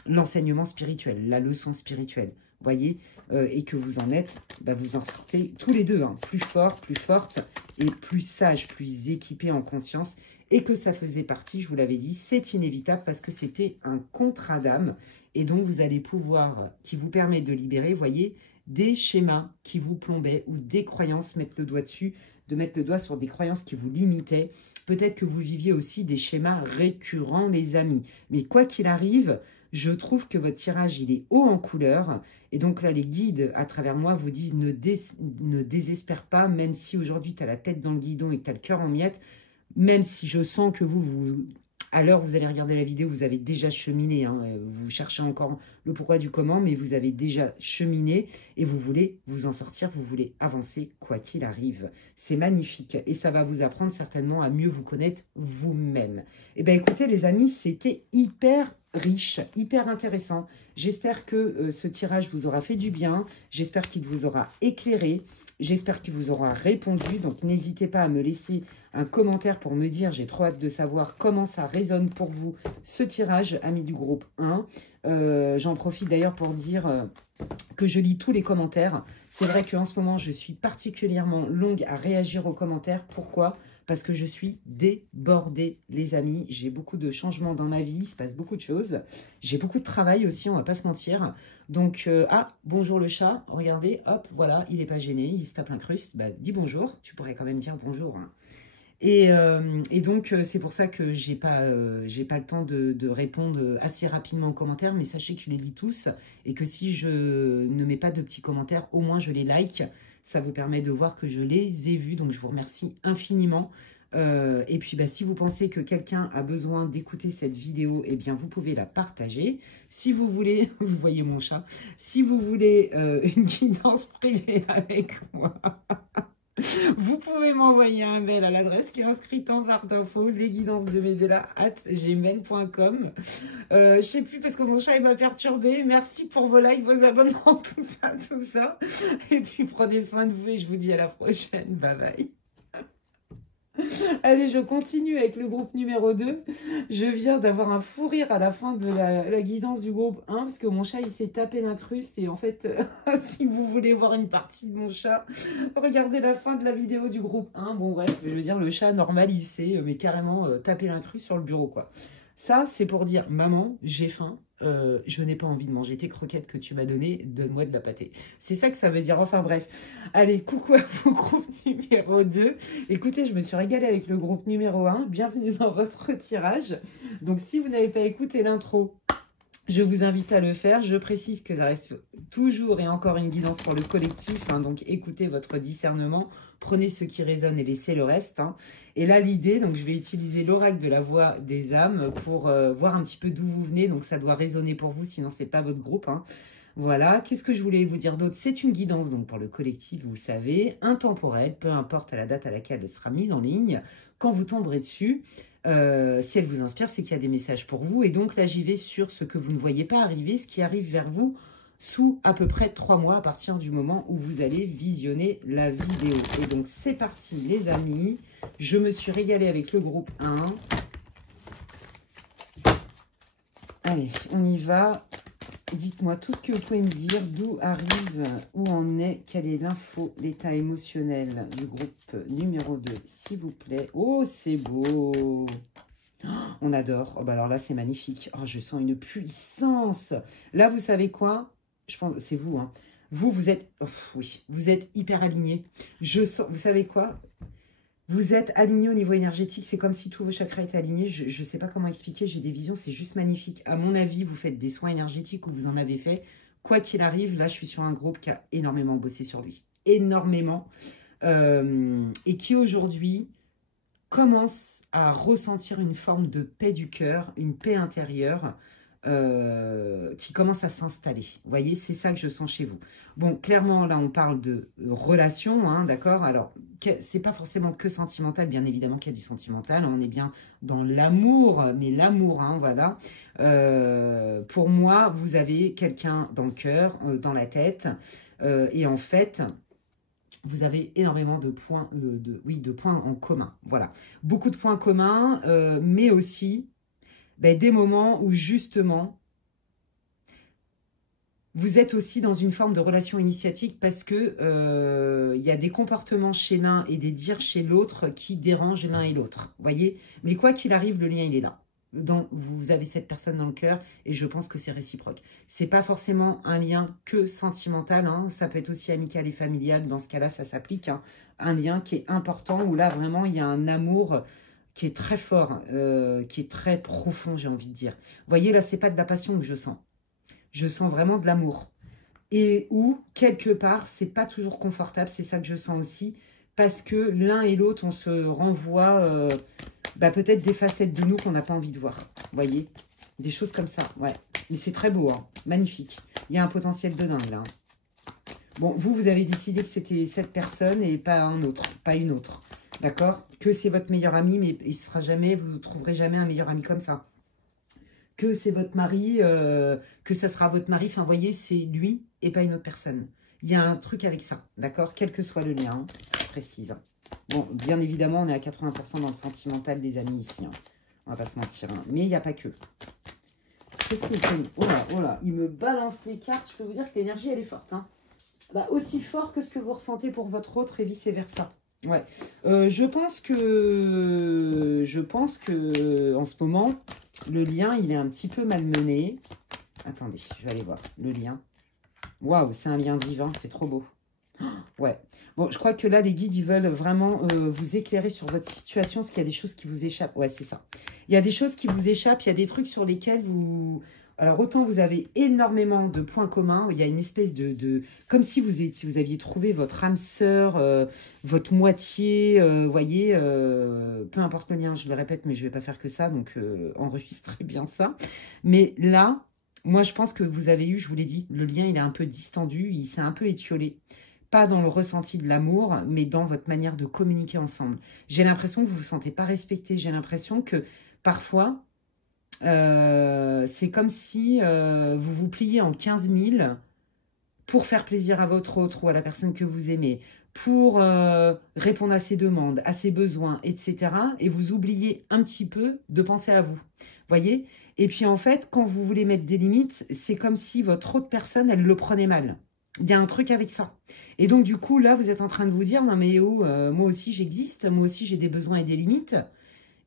l'enseignement spirituel, la leçon spirituelle. voyez, et que vous en êtes, bah, vous en sortez tous les deux, hein, plus fort, plus forte, et plus sage, plus équipé en conscience, et que ça faisait partie, je vous l'avais dit, c'est inévitable parce que c'était un contrat d'âme, et donc vous allez pouvoir, qui vous permet de libérer, voyez, des schémas qui vous plombaient, ou des croyances, mettre le doigt dessus, de mettre le doigt sur des croyances qui vous limitaient. Peut-être que vous viviez aussi des schémas récurrents, les amis. Mais quoi qu'il arrive, je trouve que votre tirage, il est haut en couleur. Et donc là, les guides, à travers moi, vous disent ne désespère pas, même si aujourd'hui, tu as la tête dans le guidon et que tu as le cœur en miettes, même si je sens que à l'heure où vous allez regarder la vidéo, vous avez déjà cheminé, hein, vous cherchez encore le pourquoi du comment, mais vous avez déjà cheminé et vous voulez vous en sortir, vous voulez avancer quoi qu'il arrive. C'est magnifique et ça va vous apprendre certainement à mieux vous connaître vous-même. Eh bien écoutez les amis, c'était hyper riche, hyper intéressant. J'espère que ce tirage vous aura fait du bien, j'espère qu'il vous aura éclairé, j'espère qu'il vous aura répondu. Donc n'hésitez pas à me laisser un commentaire pour me dire, j'ai trop hâte de savoir comment ça résonne pour vous ce tirage, amis du groupe 1. J'en profite d'ailleurs pour dire que je lis tous les commentaires. C'est vrai qu'en ce moment, je suis particulièrement longue à réagir aux commentaires. Pourquoi ? Parce que je suis débordée, les amis. J'ai beaucoup de changements dans ma vie, il se passe beaucoup de choses. J'ai beaucoup de travail aussi, on va pas se mentir. Donc, ah, bonjour le chat, regardez, hop, voilà, il n'est pas gêné, il se tape l'incruste. Bah, dis bonjour, tu pourrais quand même dire bonjour, hein. Et donc, c'est pour ça que j'ai pas le temps de répondre assez rapidement aux commentaires, mais sachez que je les lis tous et que si je ne mets pas de petits commentaires, au moins je les like. Ça vous permet de voir que je les ai vus, donc je vous remercie infiniment. Et puis, bah, si vous pensez que quelqu'un a besoin d'écouter cette vidéo, eh bien, vous pouvez la partager. Si vous voulez, vous voyez mon chat, si vous voulez une guidance privée avec moi... Vous pouvez m'envoyer un mail à l'adresse qui est inscrite en barre d'infos, lesguidancesdemedela@gmail.com. Je sais plus parce que mon chat il m'a perturbé. Merci pour vos likes, vos abonnements, tout ça, tout ça. Et puis prenez soin de vous et je vous dis à la prochaine. Bye bye. Allez, je continue avec le groupe numéro 2. Je viens d'avoir un fou rire à la fin de la guidance du groupe 1 parce que mon chat, il s'est tapé l'incruste. Et en fait, si vous voulez voir une partie de mon chat, regardez la fin de la vidéo du groupe 1. Bon, bref, je veux dire, le chat normal, il s'est carrément tapé l'incruste sur le bureau, quoi. Ça, c'est pour dire, maman, j'ai faim. Je n'ai pas envie de manger tes croquettes que tu m'as données, donne-moi de la pâtée. C'est ça que ça veut dire, enfin bref. Allez, coucou à vous, groupe numéro 2. Écoutez, je me suis régalée avec le groupe numéro 1. Bienvenue dans votre tirage. Donc, si vous n'avez pas écouté l'intro, je vous invite à le faire. Je précise que ça reste toujours et encore une guidance pour le collectif. Hein, donc, écoutez votre discernement. Prenez ce qui résonne et laissez le reste. Hein. Et là, l'idée, donc je vais utiliser l'oracle de la voix des âmes pour voir un petit peu d'où vous venez. Donc, ça doit résonner pour vous, sinon ce n'est pas votre groupe. Hein. Voilà. Qu'est-ce que je voulais vous dire d'autre? C'est une guidance donc pour le collectif, vous le savez, intemporelle, peu importe à la date à laquelle elle sera mise en ligne. Quand vous tomberez dessus, si elle vous inspire, c'est qu'il y a des messages pour vous. Et donc là, j'y vais sur ce que vous ne voyez pas arriver, ce qui arrive vers vous sous à peu près 3 mois à partir du moment où vous allez visionner la vidéo. Et donc, c'est parti, les amis. Je me suis régalée avec le groupe 1. Allez, on y va. Dites-moi tout ce que vous pouvez me dire, d'où arrive, où en est, quelle est l'info, l'état émotionnel du groupe numéro 2, s'il vous plaît. Oh, c'est beau. Oh, on adore. Oh, bah alors là, c'est magnifique. Oh, je sens une puissance. Là, vous savez quoi? Je pense c'est vous. Hein. Vous êtes... Oh, oui, vous êtes hyper aligné. Je sens... Vous savez quoi? Vous êtes aligné au niveau énergétique. C'est comme si tous vos chakras étaient alignés. Je ne sais pas comment expliquer. J'ai des visions. C'est juste magnifique. À mon avis, vous faites des soins énergétiques ou vous en avez fait. Quoi qu'il arrive, là, je suis sur un groupe qui a énormément bossé sur lui. Énormément. Et qui aujourd'hui commence à ressentir une forme de paix du cœur, une paix intérieure qui commence à s'installer. Vous voyez, c'est ça que je sens chez vous. Bon, clairement, là, on parle de relation, hein, d'accord? Alors, c'est pas forcément que sentimental, bien évidemment qu'il y a du sentimental. On est bien dans l'amour, mais l'amour, hein, voilà. Pour moi, vous avez quelqu'un dans le cœur, dans la tête, et en fait... Vous avez énormément de points, de points en commun. Voilà. Beaucoup de points communs, mais aussi des moments où justement, vous êtes aussi dans une forme de relation initiatique parce que il y a des comportements chez l'un et des dires chez l'autre qui dérangent l'un et l'autre. Voyez? Mais quoi qu'il arrive, le lien, il est là. Donc, vous avez cette personne dans le cœur et je pense que c'est réciproque. C'est pas forcément un lien que sentimental, hein, ça peut être aussi amical et familial. Dans ce cas-là, ça s'applique. Hein. Un lien qui est important où là, vraiment, il y a un amour qui est très fort, qui est très profond, j'ai envie de dire. Vous voyez, là, c'est pas de la passion que je sens. Je sens vraiment de l'amour. Et où, quelque part, c'est pas toujours confortable, c'est ça que je sens aussi, parce que l'un et l'autre, on se renvoie peut-être des facettes de nous qu'on n'a pas envie de voir. Vous voyez? Des choses comme ça, ouais. Mais c'est très beau, hein. Magnifique. Il y a un potentiel de dingue, là. Hein. Bon, vous avez décidé que c'était cette personne et pas un autre, pas une autre. D'accord? Que c'est votre meilleur ami, mais il sera jamais, vous ne trouverez jamais un meilleur ami comme ça. Que c'est votre mari, que ça sera votre mari. Enfin, vous voyez, c'est lui et pas une autre personne. Il y a un truc avec ça, d'accord? Quel que soit le lien, hein, je précise. Bon, bien évidemment, on est à 80% dans le sentimental des amis ici. Hein. On va pas se mentir. Hein. Mais il n'y a pas que. Qu'est-ce que oh là, il me balance les cartes. Je peux vous dire que l'énergie, elle est forte. Hein. Bah, aussi fort que ce que vous ressentez pour votre autre et vice-versa. Ouais. Je pense que en ce moment, le lien, il est un petit peu malmené. Attendez, je vais aller voir. Le lien. Waouh, c'est un lien divin, c'est trop beau. Ouais. Bon, je crois que là, les guides, ils veulent vraiment vous éclairer sur votre situation, parce qu'il y a des choses qui vous échappent. Ouais, c'est ça. Il y a des choses qui vous échappent, il y a des trucs sur lesquels vous... Alors, autant vous avez énormément de points communs, il y a une espèce comme si vous aviez trouvé votre âme sœur, votre moitié, voyez, peu importe le lien, je le répète, mais je ne vais pas faire que ça, donc enregistrez bien ça. Mais là, moi, je pense que vous avez eu, je vous l'ai dit, le lien, il est un peu distendu, il s'est un peu étiolé. Pas dans le ressenti de l'amour, mais dans votre manière de communiquer ensemble. J'ai l'impression que vous ne vous sentez pas respecté. J'ai l'impression que parfois, c'est comme si vous vous pliez en 15 000 pour faire plaisir à votre autre ou à la personne que vous aimez, pour répondre à ses demandes, à ses besoins, etc. Et vous oubliez un petit peu de penser à vous. Voyez? Et puis en fait, quand vous voulez mettre des limites, c'est comme si votre autre personne, elle le prenait mal. Il y a un truc avec ça. Et donc, du coup, là, vous êtes en train de vous dire, non mais oh, moi aussi j'existe, moi aussi j'ai des besoins et des limites.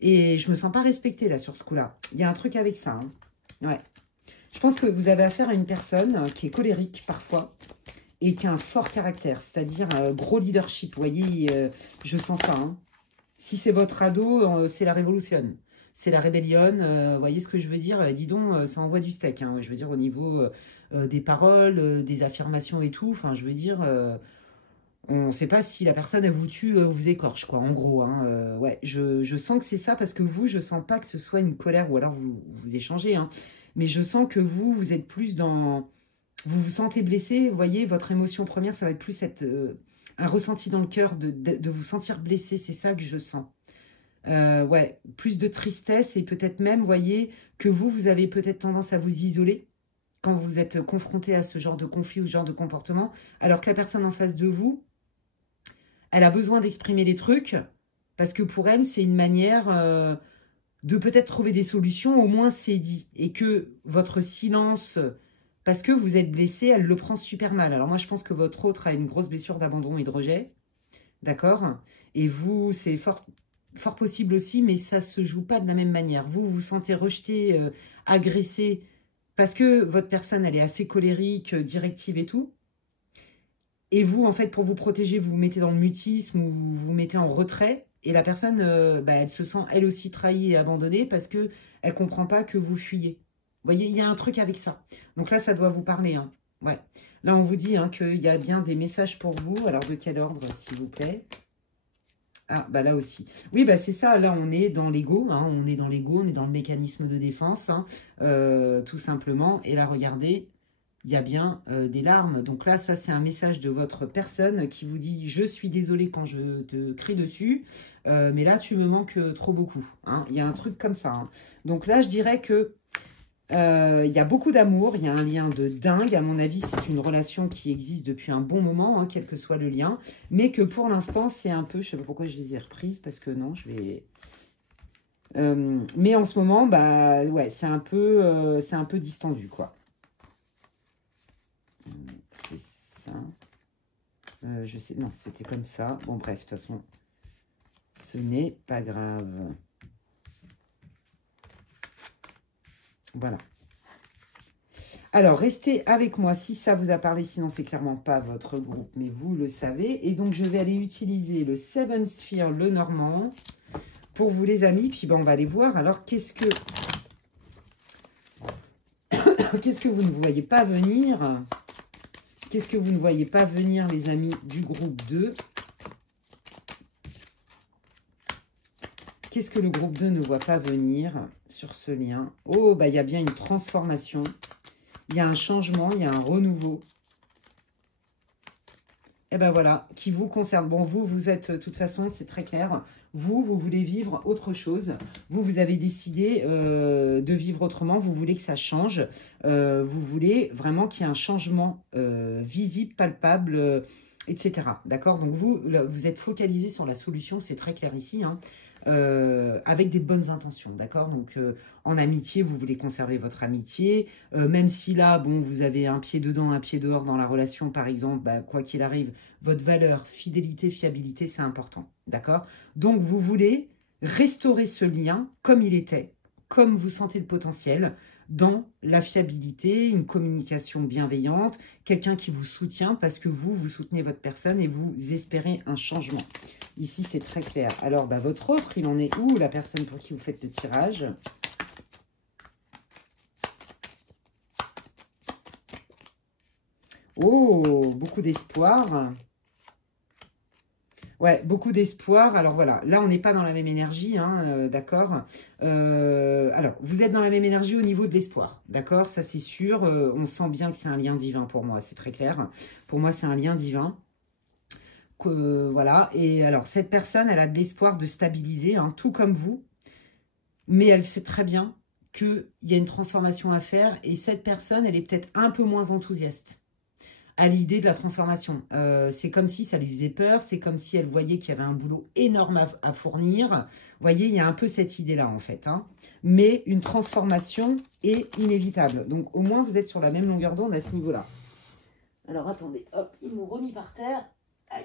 Et je me sens pas respectée, là, sur ce coup-là. Il y a un truc avec ça. Hein. Ouais. Je pense que vous avez affaire à une personne qui est colérique, parfois, et qui a un fort caractère, c'est-à-dire gros leadership. Vous voyez, je sens ça. Hein. Si c'est votre ado, c'est la révolution. C'est la rébellion. Vous voyez ce que je veux dire? Dis donc, ça envoie du steak. Hein. Je veux dire, au niveau des paroles, des affirmations et tout. Enfin, je veux dire, on ne sait pas si la personne, elle vous tue ou vous écorche, quoi, en gros. Hein. Ouais, je sens que c'est ça, parce que vous, je sens pas que ce soit une colère, ou alors vous échangez. Hein. Mais je sens que vous êtes plus dans... Vous vous sentez blessé, vous voyez, votre émotion première, ça va être plus un ressenti dans le cœur de vous sentir blessé, c'est ça que je sens. Ouais, plus de tristesse et peut-être même, vous voyez, que vous avez peut-être tendance à vous isoler quand vous êtes confronté à ce genre de conflit ou ce genre de comportement, alors que la personne en face de vous, elle a besoin d'exprimer les trucs, parce que pour elle, c'est une manière de peut-être trouver des solutions, au moins c'est dit. Et que votre silence, parce que vous êtes blessé, elle le prend super mal. Alors moi, je pense que votre autre a une grosse blessure d'abandon et de rejet, d'accord? Et vous, c'est fort possible aussi, mais ça ne se joue pas de la même manière. Vous vous sentez rejeté, agressé, parce que votre personne, elle est assez colérique, directive et tout. Et vous, en fait, pour vous protéger, vous vous mettez dans le mutisme ou vous vous mettez en retrait. Et la personne, elle se sent elle aussi trahie et abandonnée parce qu'elle ne comprend pas que vous fuyez. Vous voyez, il y a un truc avec ça. Donc là, ça doit vous parler. Hein. Ouais. Là, on vous dit hein, qu'il y a bien des messages pour vous. Alors, de quel ordre, s'il vous plaît? Ah, bah là aussi. Oui, bah c'est ça. Là, on est dans l'ego. Hein, on est dans l'ego, on est dans le mécanisme de défense, hein, tout simplement. Et là, regardez, il y a bien des larmes. Donc là, ça, c'est un message de votre personne qui vous dit « Je suis désolée quand je te crie dessus, mais là, tu me manques trop beaucoup. Hein. » Il y a un truc comme ça. Hein. Donc là, je dirais que il y a beaucoup d'amour, il y a un lien de dingue. À mon avis, c'est une relation qui existe depuis un bon moment, hein, quel que soit le lien. Mais que pour l'instant, c'est un peu... Je ne sais pas pourquoi je les ai reprises, parce que non, je vais... mais en ce moment, bah ouais, c'est un peu distendu, quoi. Je sais, non, c'était comme ça. Bon, bref, de toute façon, ce n'est pas grave. Voilà. Alors, restez avec moi si ça vous a parlé, sinon c'est clairement pas votre groupe, mais vous le savez. Et donc, je vais aller utiliser le Seven Sphere, le Normand, pour vous les amis. Puis, ben, on va aller voir. Alors, qu'est-ce que vous ne voyez pas venir? Qu'est-ce que vous ne voyez pas venir, les amis du groupe 2? Qu'est-ce que le groupe 2 ne voit pas venir sur ce lien? Oh, bah, il y a bien une transformation. Il y a un changement, il y a un renouveau. Et ben voilà, qui vous concerne. Bon, vous êtes, de toute façon, c'est très clair. Vous voulez vivre autre chose. Vous avez décidé de vivre autrement. Vous voulez que ça change. Vous voulez vraiment qu'il y ait un changement visible, palpable, etc. D'accord? Donc, vous êtes focalisé sur la solution. C'est très clair ici, hein. Avec des bonnes intentions, d'accord? Donc, en amitié, vous voulez conserver votre amitié, même si là, bon, vous avez un pied dedans, un pied dehors dans la relation, par exemple, bah, quoi qu'il arrive, votre valeur, fidélité, fiabilité, c'est important, d'accord? Donc, vous voulez restaurer ce lien comme il était, comme vous sentez le potentiel, dans la fiabilité, une communication bienveillante, quelqu'un qui vous soutient parce que vous soutenez votre personne et vous espérez un changement. Ici, c'est très clair. Alors, bah, votre offre, il en est où, la personne pour qui vous faites le tirage? Oh, beaucoup d'espoir. Ouais, beaucoup d'espoir. Alors voilà, là, on n'est pas dans la même énergie, hein, d'accord. Alors, vous êtes dans la même énergie au niveau de l'espoir, d'accord. Ça, c'est sûr. On sent bien que c'est un lien divin pour moi, c'est très clair. Pour moi, c'est un lien divin. Voilà, et alors, cette personne, elle a de l'espoir de stabiliser, hein, tout comme vous. Mais elle sait très bien qu'il y a une transformation à faire. Et cette personne, elle est peut-être un peu moins enthousiaste à l'idée de la transformation. C'est comme si ça lui faisait peur, c'est comme si elle voyait qu'il y avait un boulot énorme à fournir. Vous voyez, il y a un peu cette idée-là, en fait, hein. Mais une transformation est inévitable. Donc, au moins, vous êtes sur la même longueur d'onde à ce niveau-là. Alors, attendez, hop, ils m'ont remis par terre. Aïe.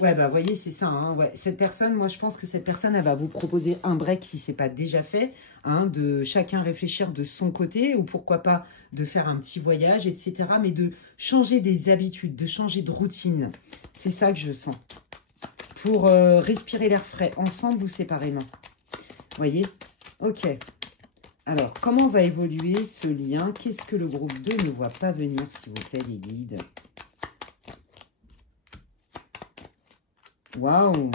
Ouais, bah, vous voyez, c'est ça, hein, ouais. Cette personne, moi, je pense que cette personne, elle va vous proposer un break si ce n'est pas déjà fait, hein, de chacun réfléchir de son côté, ou pourquoi pas de faire un petit voyage, etc. Mais de changer des habitudes, de changer de routine. C'est ça que je sens. Pour respirer l'air frais, ensemble ou séparément. Vous voyez? Ok. Alors, comment va évoluer ce lien? Qu'est-ce que le groupe 2 ne voit pas venir, s'il vous plaît, les guides? Waouh!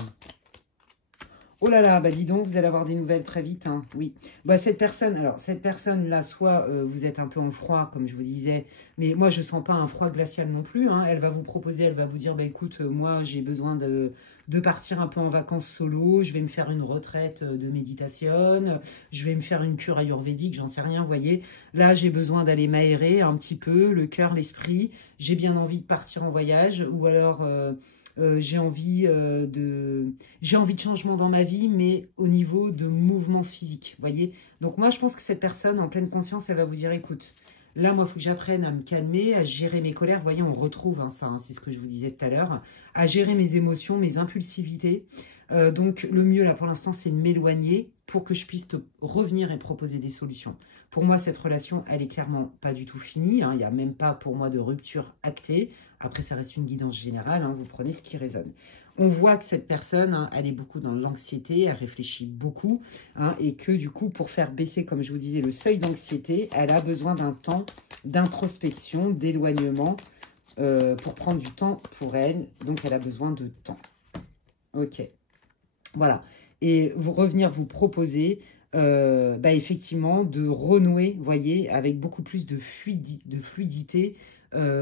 Oh là là, bah dis donc, vous allez avoir des nouvelles très vite, hein. Oui. Bah, cette personne-là, soit vous êtes un peu en froid, comme je vous disais, mais moi, je ne sens pas un froid glacial non plus, hein. Elle va vous proposer, elle va vous dire, bah écoute, moi, j'ai besoin de partir un peu en vacances solo, je vais me faire une retraite de méditation, je vais me faire une cure ayurvédique, j'en sais rien, vous voyez. Là, j'ai besoin d'aller m'aérer un petit peu, le cœur, l'esprit, j'ai bien envie de partir en voyage, ou alors... j'ai envie de changement dans ma vie, mais au niveau de mouvement physique, voyez. Donc moi, je pense que cette personne, en pleine conscience, elle va vous dire, écoute, là, moi, il faut que j'apprenne à me calmer, à gérer mes colères. Vous voyez, on retrouve hein, ça, hein, c'est ce que je vous disais tout à l'heure, à gérer mes émotions, mes impulsivités. Donc, le mieux, là, pour l'instant, c'est de m'éloigner pour que je puisse te revenir et proposer des solutions. Pour moi, cette relation, elle est clairement pas du tout finie, hein. Il n'y a même pas, pour moi, de rupture actée. Après, ça reste une guidance générale, hein, vous prenez ce qui résonne. On voit que cette personne, hein, elle est beaucoup dans l'anxiété, elle réfléchit beaucoup, hein, et que du coup, pour faire baisser, comme je vous disais, le seuil d'anxiété, elle a besoin d'un temps d'introspection, d'éloignement, pour prendre du temps pour elle. Donc, elle a besoin de temps. Ok. Voilà. Et vous revenir vous proposer, bah, effectivement, de renouer, vous voyez, avec beaucoup plus de fluidité,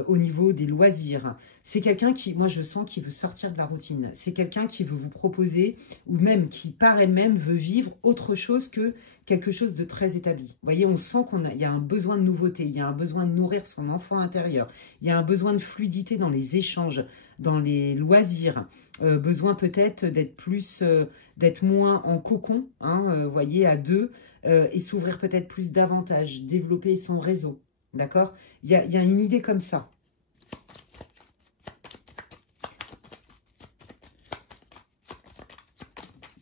au niveau des loisirs. C'est quelqu'un qui, moi je sens, qui veut sortir de la routine. C'est quelqu'un qui veut vous proposer, ou même qui par elle-même veut vivre autre chose que quelque chose de très établi. Vous voyez, on sent qu'il y a un besoin de nouveauté, il y a un besoin de nourrir son enfant intérieur, il y a un besoin de fluidité dans les échanges, dans les loisirs, besoin peut-être d'être plus, d'être moins en cocon, hein, vous voyez, à deux, et s'ouvrir peut-être plus davantage, développer son réseau. D'accord? Il y a une idée comme ça.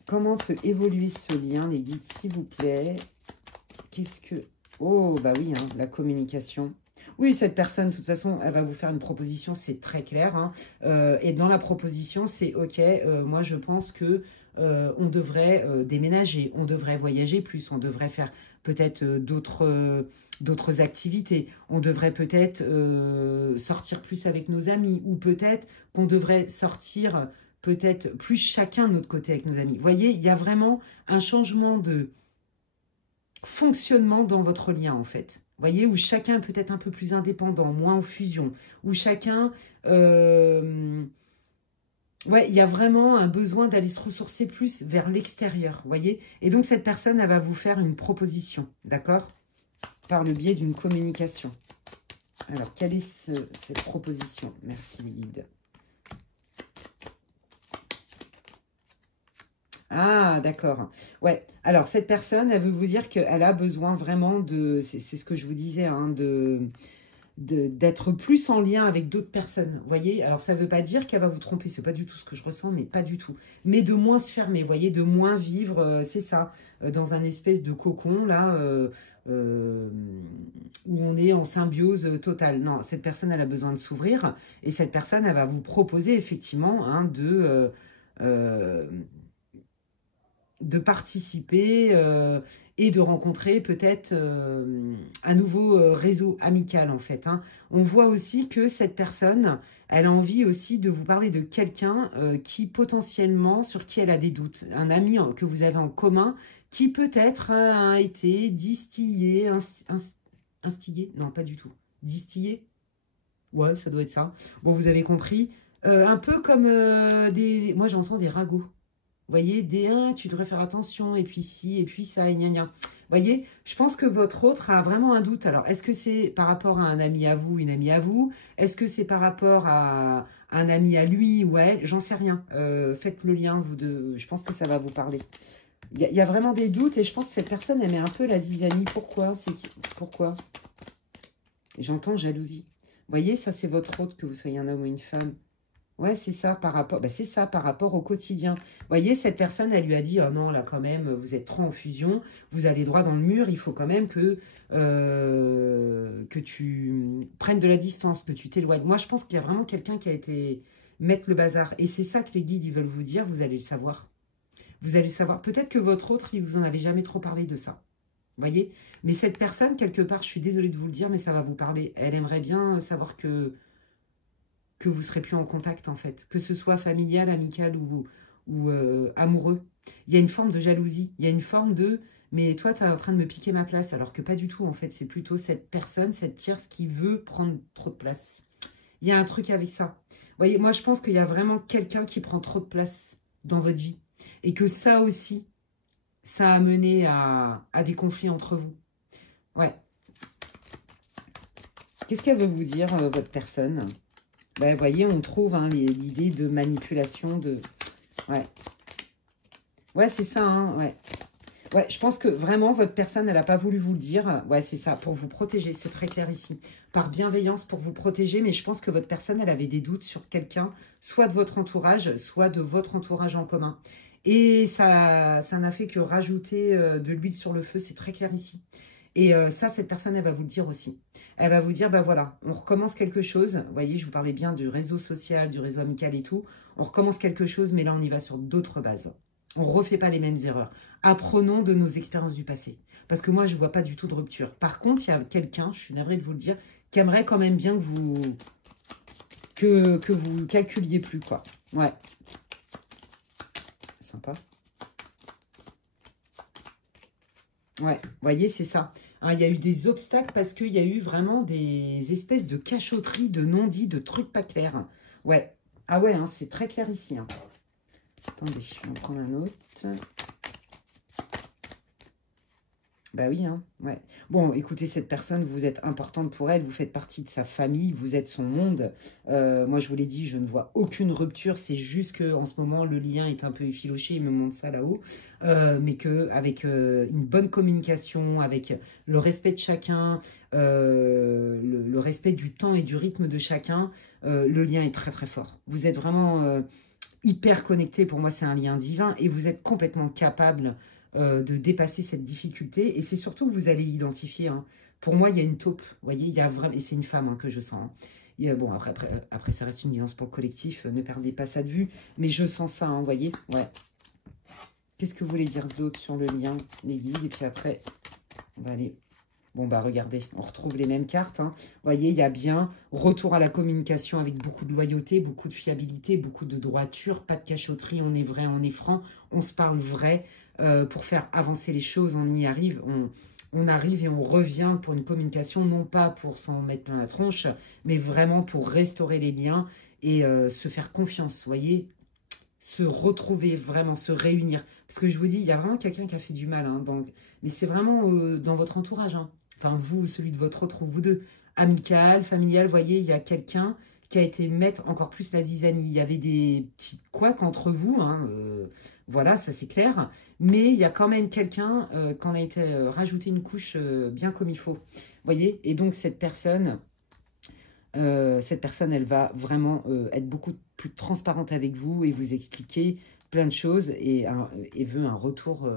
Comment peut évoluer ce lien, les guides, s'il vous plaît? Qu'est-ce que... Oh, bah oui, hein, la communication. Oui, cette personne, de toute façon, elle va vous faire une proposition, c'est très clair. Hein. Et dans la proposition, c'est OK, moi je pense que on devrait déménager, on devrait voyager plus, on devrait faire peut-être d'autres activités, on devrait peut-être sortir plus avec nos amis, ou peut-être qu'on devrait sortir peut-être plus chacun de notre côté avec nos amis. Vous voyez, il y a vraiment un changement de fonctionnement dans votre lien, en fait. Vous voyez, où chacun peut être un peu plus indépendant, moins en fusion, où chacun... ouais, il y a vraiment un besoin d'aller se ressourcer plus vers l'extérieur, vous voyez. Et donc, cette personne, elle va vous faire une proposition, d'accord? Par le biais d'une communication. Alors, quelle est cette proposition? Merci, les guides. Ah, d'accord. Ouais. Alors, cette personne, elle veut vous dire qu'elle a besoin vraiment de... C'est ce que je vous disais, hein, d'être plus en lien avec d'autres personnes. Vous voyez? Alors, ça ne veut pas dire qu'elle va vous tromper. C'est pas du tout ce que je ressens, mais pas du tout. Mais de moins se fermer, vous voyez? De moins vivre, c'est ça, dans un espèce de cocon, là, où on est en symbiose totale. Non, cette personne, elle a besoin de s'ouvrir. Et cette personne, elle va vous proposer, effectivement, hein, de participer et de rencontrer peut-être un nouveau réseau amical, en fait. Hein. On voit aussi que cette personne, elle a envie aussi de vous parler de quelqu'un qui potentiellement, sur qui elle a des doutes. Un ami que vous avez en commun qui peut-être a été distillé, instigé, non, pas du tout. Distillé? Ouais, ça doit être ça. Bon, vous avez compris. Un peu comme moi, j'entends des ragots. Vous voyez, des 1, tu devrais faire attention, et puis ci, et puis ça, et gna gna. Vous voyez, je pense que votre autre a vraiment un doute. Alors, est-ce que c'est par rapport à un ami à vous, une amie à vous? Est-ce que c'est par rapport à un ami à lui ou à elle? J'en sais rien. Faites le lien, vous deux. Je pense que ça va vous parler. Il y a vraiment des doutes, et je pense que cette personne, elle met un peu la zizanie. Pourquoi? Pourquoi? J'entends jalousie. Vous voyez, ça, c'est votre autre, que vous soyez un homme ou une femme. Ouais, c'est ça, c'est ça, par rapport au quotidien. Vous voyez, cette personne, elle lui a dit, oh non, là, quand même, vous êtes trop en fusion, vous allez droit dans le mur, il faut quand même que tu prennes de la distance, que tu t'éloignes. Moi, je pense qu'il y a vraiment quelqu'un qui a été mettre le bazar. Et c'est ça que les guides, ils veulent vous dire, vous allez le savoir. Vous allez le savoir. Peut-être que votre autre, il vous en avait jamais trop parlé de ça. Vous voyez? Mais cette personne, quelque part, je suis désolée de vous le dire, mais ça va vous parler. Elle aimerait bien savoir que vous serez plus en contact, en fait. Que ce soit familial, amical ou amoureux. Il y a une forme de jalousie. Il y a une forme de... Mais toi, tu es en train de me piquer ma place. Alors que pas du tout, en fait. C'est plutôt cette personne, cette tierce qui veut prendre trop de place. Il y a un truc avec ça. Vous voyez, moi, je pense qu'il y a vraiment quelqu'un qui prend trop de place dans votre vie. Et que ça aussi, ça a mené à des conflits entre vous. Ouais. Qu'est-ce qu'elle veut vous dire, votre personne ? Ben, vous voyez, on trouve hein, l'idée de manipulation, de... Ouais. Ouais, c'est ça, hein, ouais. Ouais, je pense que vraiment, votre personne, elle n'a pas voulu vous le dire. Ouais, c'est ça, pour vous protéger, c'est très clair ici. Par bienveillance, pour vous protéger, mais je pense que votre personne, elle avait des doutes sur quelqu'un, soit de votre entourage, soit de votre entourage en commun. Et ça n'a fait que rajouter de l'huile sur le feu, c'est très clair ici. Et ça, cette personne, elle va vous le dire aussi. Elle va vous dire, ben voilà, on recommence quelque chose. Vous voyez, je vous parlais bien du réseau social, du réseau amical et tout. On recommence quelque chose, mais là, on y va sur d'autres bases. On ne refait pas les mêmes erreurs. Apprenons de nos expériences du passé. Parce que moi, je ne vois pas du tout de rupture. Par contre, il y a quelqu'un, je suis navrée de vous le dire, qui aimerait quand même bien que vous calculiez plus, quoi. Ouais. Sympa. Ouais, vous voyez, c'est ça. Hein, il y a eu des obstacles parce qu'il y a eu vraiment des espèces de cachotteries, de non-dits, de trucs pas clairs. Ouais. Ah ouais, hein, c'est très clair ici. Hein. Attendez, je vais en prendre un autre. Bah oui, hein, ouais. Bon, écoutez, cette personne, vous êtes importante pour elle, vous faites partie de sa famille, vous êtes son monde. Moi, je vous l'ai dit, je ne vois aucune rupture, c'est juste qu'en ce moment, le lien est un peu effiloché, il me montre ça là-haut. Mais qu'avec une bonne communication, avec le respect de chacun, le respect du temps et du rythme de chacun, le lien est très très fort. Vous êtes vraiment hyper connecté, pour moi c'est un lien divin, et vous êtes complètement capable de dépasser cette difficulté. Et c'est surtout que vous allez identifier, hein. Pour moi, il y a une taupe, vous voyez, il y a vraiment, et c'est une femme hein, que je sens. Hein. Bon, après, ça reste une guidance pour le collectif, ne perdez pas ça de vue, mais je sens ça, hein, vous voyez, ouais. Qu'est-ce que vous voulez dire d'autre sur le lien, les guides? Et puis après, on va aller... Bon, bah regardez, on retrouve les mêmes cartes. Hein. Vous voyez, il y a bien retour à la communication avec beaucoup de loyauté, beaucoup de fiabilité, beaucoup de droiture, pas de cachotterie, on est vrai, on est franc, on se parle vrai. Pour faire avancer les choses, on y arrive, on arrive et on revient pour une communication, non pas pour s'en mettre plein la tronche, mais vraiment pour restaurer les liens et se faire confiance, vous voyez, se retrouver vraiment, se réunir. Parce que je vous dis, il y a vraiment quelqu'un qui a fait du mal, hein, mais c'est vraiment dans votre entourage, hein. Enfin, vous, celui de votre autre, ou vous deux, amical, familial, vous voyez, il y a quelqu'un qui a été mettre encore plus la zizanie. Il y avait des petits couacs entre vous, hein, voilà, ça c'est clair. Mais il y a quand même quelqu'un qui en a été rajouté une couche bien comme il faut. Vous voyez, et donc cette personne, elle va vraiment être beaucoup plus transparente avec vous et vous expliquer plein de choses et veut un retour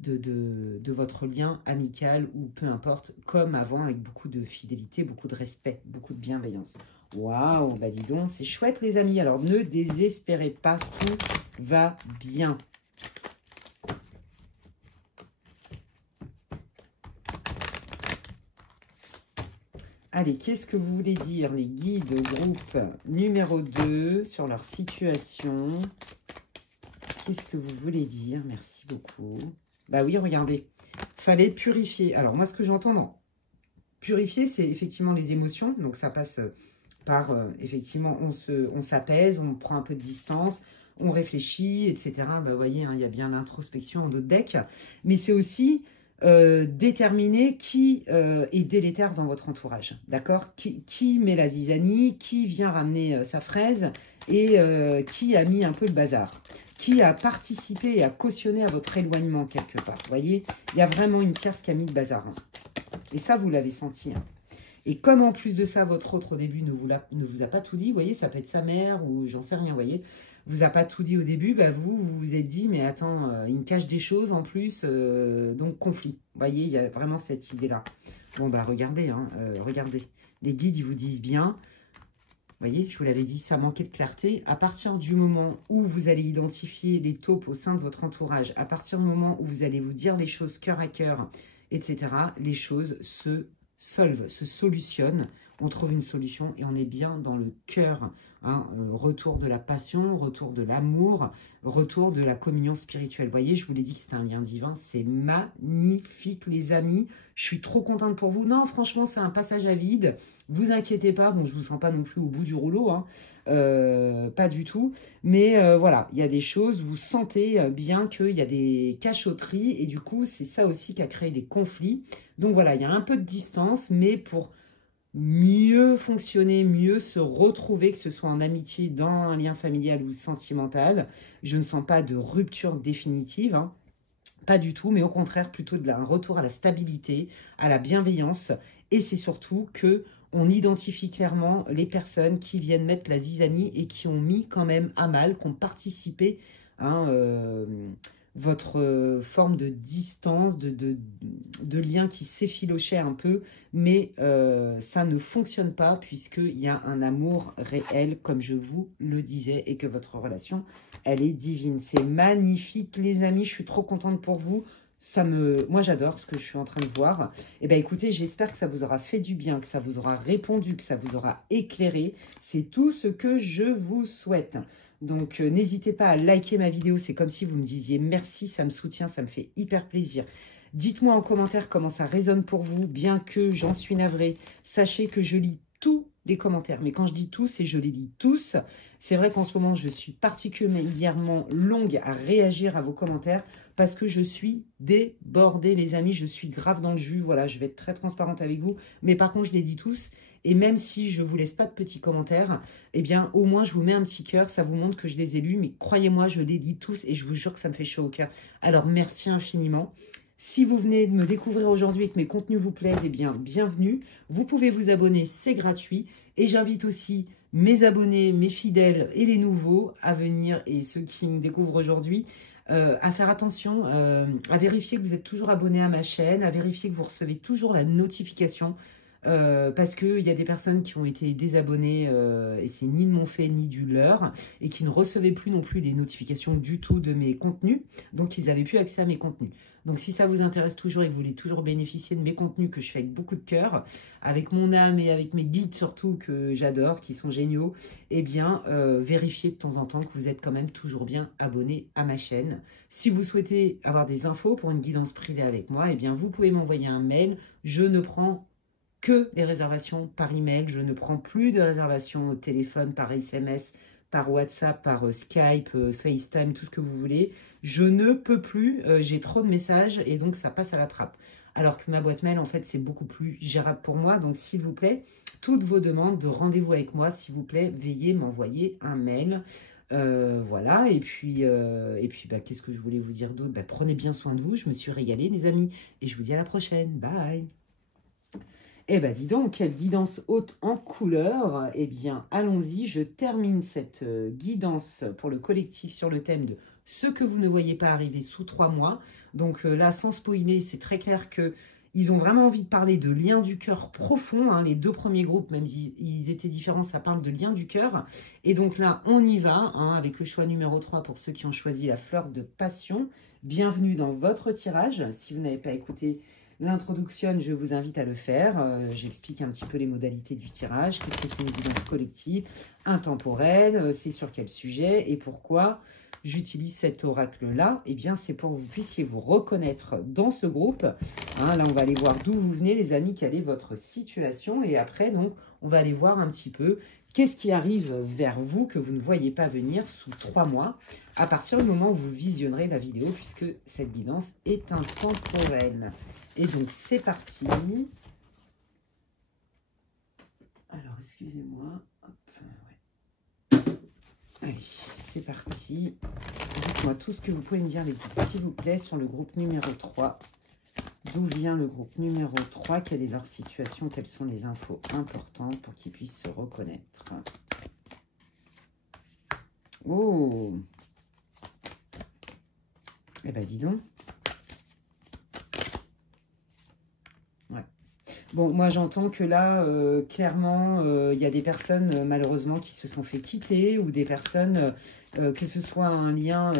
de votre lien amical ou peu importe, comme avant, avec beaucoup de fidélité, beaucoup de respect, beaucoup de bienveillance. Waouh, bah dis donc, c'est chouette les amis. Alors ne désespérez pas, tout va bien. Allez, qu'est-ce que vous voulez dire, les guides groupe numéro 2 sur leur situation? Qu'est-ce que vous voulez dire? Merci beaucoup. Bah oui, regardez, fallait purifier. Alors moi, ce que j'entends dans purifier, c'est effectivement les émotions. Donc ça passe par, effectivement, on s'apaise, on prend un peu de distance, on réfléchit, etc. Bah, vous voyez, hein, il y a bien l'introspection en d'autres decks. Mais c'est aussi déterminer qui est délétère dans votre entourage, d'accord, qui met la zizanie, qui vient ramener sa fraise et qui a mis un peu le bazar, qui a participé et a cautionné à votre éloignement quelque part. Vous voyez, il y a vraiment une tierce qui a mis le bazar. Hein. Et ça, vous l'avez senti. Hein. Et comme en plus de ça, votre autre au début ne vous a pas tout dit, vous voyez, ça peut être sa mère ou j'en sais rien, vous voyez, vous a pas tout dit au début, bah vous vous êtes dit, mais attends, il me cache des choses en plus, donc conflit. Vous voyez, il y a vraiment cette idée-là. Bon, bah regardez, hein, regardez. Les guides, ils vous disent bien, vous voyez, je vous l'avais dit, ça manquait de clarté. À partir du moment où vous allez identifier les taupes au sein de votre entourage, à partir du moment où vous allez vous dire les choses cœur à cœur, etc., les choses se solutionnent. On trouve une solution et on est bien dans le cœur. Hein, retour de la passion, retour de l'amour, retour de la communion spirituelle. Vous voyez, je vous l'ai dit que c'était un lien divin. C'est magnifique, les amis. Je suis trop contente pour vous. Non, franchement, c'est un passage à vide. Vous inquiétez pas. Bon, je vous sens pas non plus au bout du rouleau. Hein. Pas du tout. Mais voilà, il y a des choses. Vous sentez bien qu'il y a des cachotteries. Et du coup, c'est ça aussi qui a créé des conflits. Donc voilà, il y a un peu de distance. Mais pour mieux fonctionner, mieux se retrouver, que ce soit en amitié, dans un lien familial ou sentimental. Je ne sens pas de rupture définitive, hein. Pas du tout, mais au contraire, plutôt un retour à la stabilité, à la bienveillance. Et c'est surtout que on identifie clairement les personnes qui viennent mettre la zizanie et qui ont mis quand même à mal, qui ont participé hein, votre forme de distance, de lien qui s'effilochait un peu, mais ça ne fonctionne pas puisqu'il y a un amour réel, comme je vous le disais, et que votre relation, elle est divine. C'est magnifique, les amis, je suis trop contente pour vous. Moi, j'adore ce que je suis en train de voir. Eh bien, écoutez, j'espère que ça vous aura fait du bien, que ça vous aura répondu, que ça vous aura éclairé. C'est tout ce que je vous souhaite. Donc, n'hésitez pas à liker ma vidéo. C'est comme si vous me disiez merci, ça me soutient, ça me fait hyper plaisir. Dites-moi en commentaire comment ça résonne pour vous, bien que j'en suis navrée. Sachez que je lis tous les commentaires. Mais quand je dis tous, et je les lis tous, c'est vrai qu'en ce moment, je suis particulièrement longue à réagir à vos commentaires parce que je suis débordée, les amis. Je suis grave dans le jus. Voilà, je vais être très transparente avec vous. Mais par contre, je les lis tous. Et même si je ne vous laisse pas de petits commentaires, eh bien, au moins, je vous mets un petit cœur. Ça vous montre que je les ai lus. Mais croyez-moi, je les lis tous et je vous jure que ça me fait chaud au cœur. Alors, merci infiniment. Si vous venez de me découvrir aujourd'hui et que mes contenus vous plaisent, eh bien, bienvenue. Vous pouvez vous abonner, c'est gratuit. Et j'invite aussi mes abonnés, mes fidèles et les nouveaux à venir, et ceux qui me découvrent aujourd'hui, à faire attention, à vérifier que vous êtes toujours abonné à ma chaîne, à vérifier que vous recevez toujours la notification. Parce qu'il y a des personnes qui ont été désabonnées et c'est ni de mon fait ni du leur et qui ne recevaient plus non plus les notifications du tout de mes contenus, donc ils n'avaient plus accès à mes contenus. Donc si ça vous intéresse toujours et que vous voulez toujours bénéficier de mes contenus que je fais avec beaucoup de cœur, avec mon âme et avec mes guides surtout que j'adore, qui sont géniaux, eh bien vérifiez de temps en temps que vous êtes quand même toujours bien abonné à ma chaîne. Si vous souhaitez avoir des infos pour une guidance privée avec moi, eh bien vous pouvez m'envoyer un mail. Je ne prends que des réservations par email. Je ne prends plus de réservations au téléphone, par SMS, par WhatsApp, par Skype, FaceTime, tout ce que vous voulez. Je ne peux plus, j'ai trop de messages et donc ça passe à la trappe. Alors que ma boîte mail, en fait, c'est beaucoup plus gérable pour moi. Donc, s'il vous plaît, toutes vos demandes de rendez-vous avec moi, s'il vous plaît, veuillez m'envoyer un mail. Voilà, et puis bah, qu'est-ce que je voulais vous dire d'autre? Bah, prenez bien soin de vous, je me suis régalée, les amis, et je vous dis à la prochaine. Bye! Eh bien, dis donc, quelle guidance haute en couleur. Eh bien, allons-y, je termine cette guidance pour le collectif sur le thème de ce que vous ne voyez pas arriver sous 3 mois. Donc là, sans spoiler, c'est très clair qu'ils ont vraiment envie de parler de liens du cœur profond. Hein. Les 2 premiers groupes, même si ils étaient différents, ça parle de liens du cœur. Et donc là, on y va, hein, avec le choix numéro 3 pour ceux qui ont choisi la fleur de passion. Bienvenue dans votre tirage. Si vous n'avez pas écouté l'introduction, je vous invite à le faire. J'explique un petit peu les modalités du tirage. Qu'est-ce que c'est une guidance collective, intemporelle, c'est sur quel sujet et pourquoi j'utilise cet oracle-là. Eh bien, c'est pour que vous puissiez vous reconnaître dans ce groupe. Hein, là, on va aller voir d'où vous venez, les amis, quelle est votre situation. Et après, donc, on va aller voir un petit peu qu'est-ce qui arrive vers vous que vous ne voyez pas venir sous 3 mois à partir du moment où vous visionnerez la vidéo, puisque cette guidance est intemporelle. Et donc, c'est parti. Alors, excusez-moi. Ouais. Allez, c'est parti. Dites-moi tout ce que vous pouvez me dire, les guides, s'il vous plaît, sur le groupe numéro 3. D'où vient le groupe numéro 3? Quelle est leur situation? Quelles sont les infos importantes pour qu'ils puissent se reconnaître? Oh! Eh ben, dis donc. Bon, moi, j'entends que là, clairement, il y a des personnes, malheureusement, qui se sont fait quitter ou des personnes, que ce soit un lien,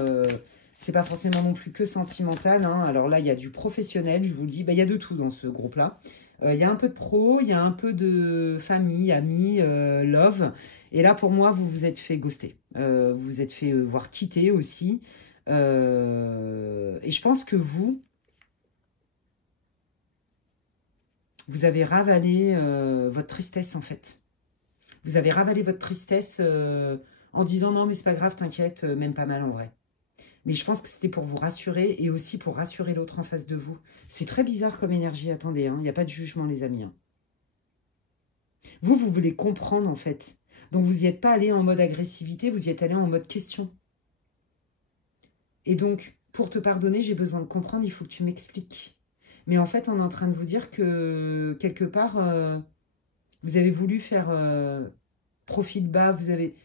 c'est pas forcément non plus que sentimental. Hein. Alors là, il y a du professionnel, je vous le dis, bah, il y a de tout dans ce groupe-là. Il y a un peu de pro, il y a un peu de famille, amis, love. Et là, pour moi, vous vous êtes fait ghoster. Vous vous êtes fait voir quitter aussi. Et je pense que vous avez ravalé votre tristesse, en fait. Vous avez ravalé votre tristesse en disant « Non, mais c'est pas grave, t'inquiète, même pas mal en vrai. » Mais je pense que c'était pour vous rassurer et aussi pour rassurer l'autre en face de vous. C'est très bizarre comme énergie, attendez, il n'y a pas de jugement, les amis. Hein. Vous voulez comprendre, en fait. Donc, vous n'y êtes pas allé en mode agressivité, vous y êtes allé en mode question. Et donc, pour te pardonner, j'ai besoin de comprendre, il faut que tu m'expliques. Mais en fait, on est en train de vous dire que, quelque part, vous avez voulu faire profil bas, vous avez...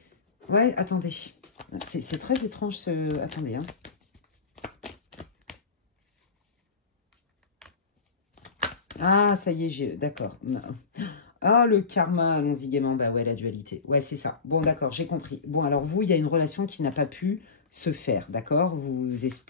Ouais, attendez. C'est très étrange, ce... Attendez, hein. Ah, ça y est, d'accord. Ah, le karma, allons-y gaiement. Bah ouais, la dualité. Ouais, c'est ça. Bon, d'accord, j'ai compris. Bon, alors vous, il y a une relation qui n'a pas pu se faire, d'accord,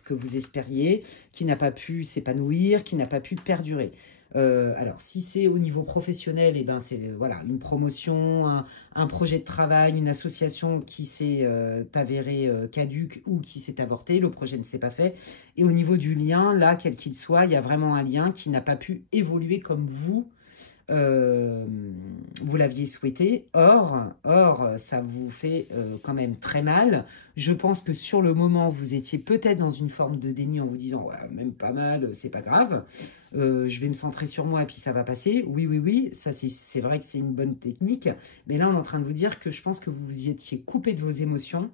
que vous espériez, qui n'a pas pu s'épanouir, qui n'a pas pu perdurer. Alors, si c'est au niveau professionnel, eh ben, c'est voilà, une promotion, un projet de travail, une association qui s'est avérée caduque ou qui s'est avortée, le projet ne s'est pas fait. Et au niveau du lien, là, quel qu'il soit, il y a vraiment un lien qui n'a pas pu évoluer comme vous vous l'aviez souhaité. Or, ça vous fait quand même très mal. Je pense que sur le moment, vous étiez peut-être dans une forme de déni en vous disant ouais, même pas mal, c'est pas grave. Je vais me centrer sur moi et puis ça va passer. Oui, oui, oui, ça c'est vrai que c'est une bonne technique. Mais là, on est en train de vous dire que je pense que vous vous y étiez coupé de vos émotions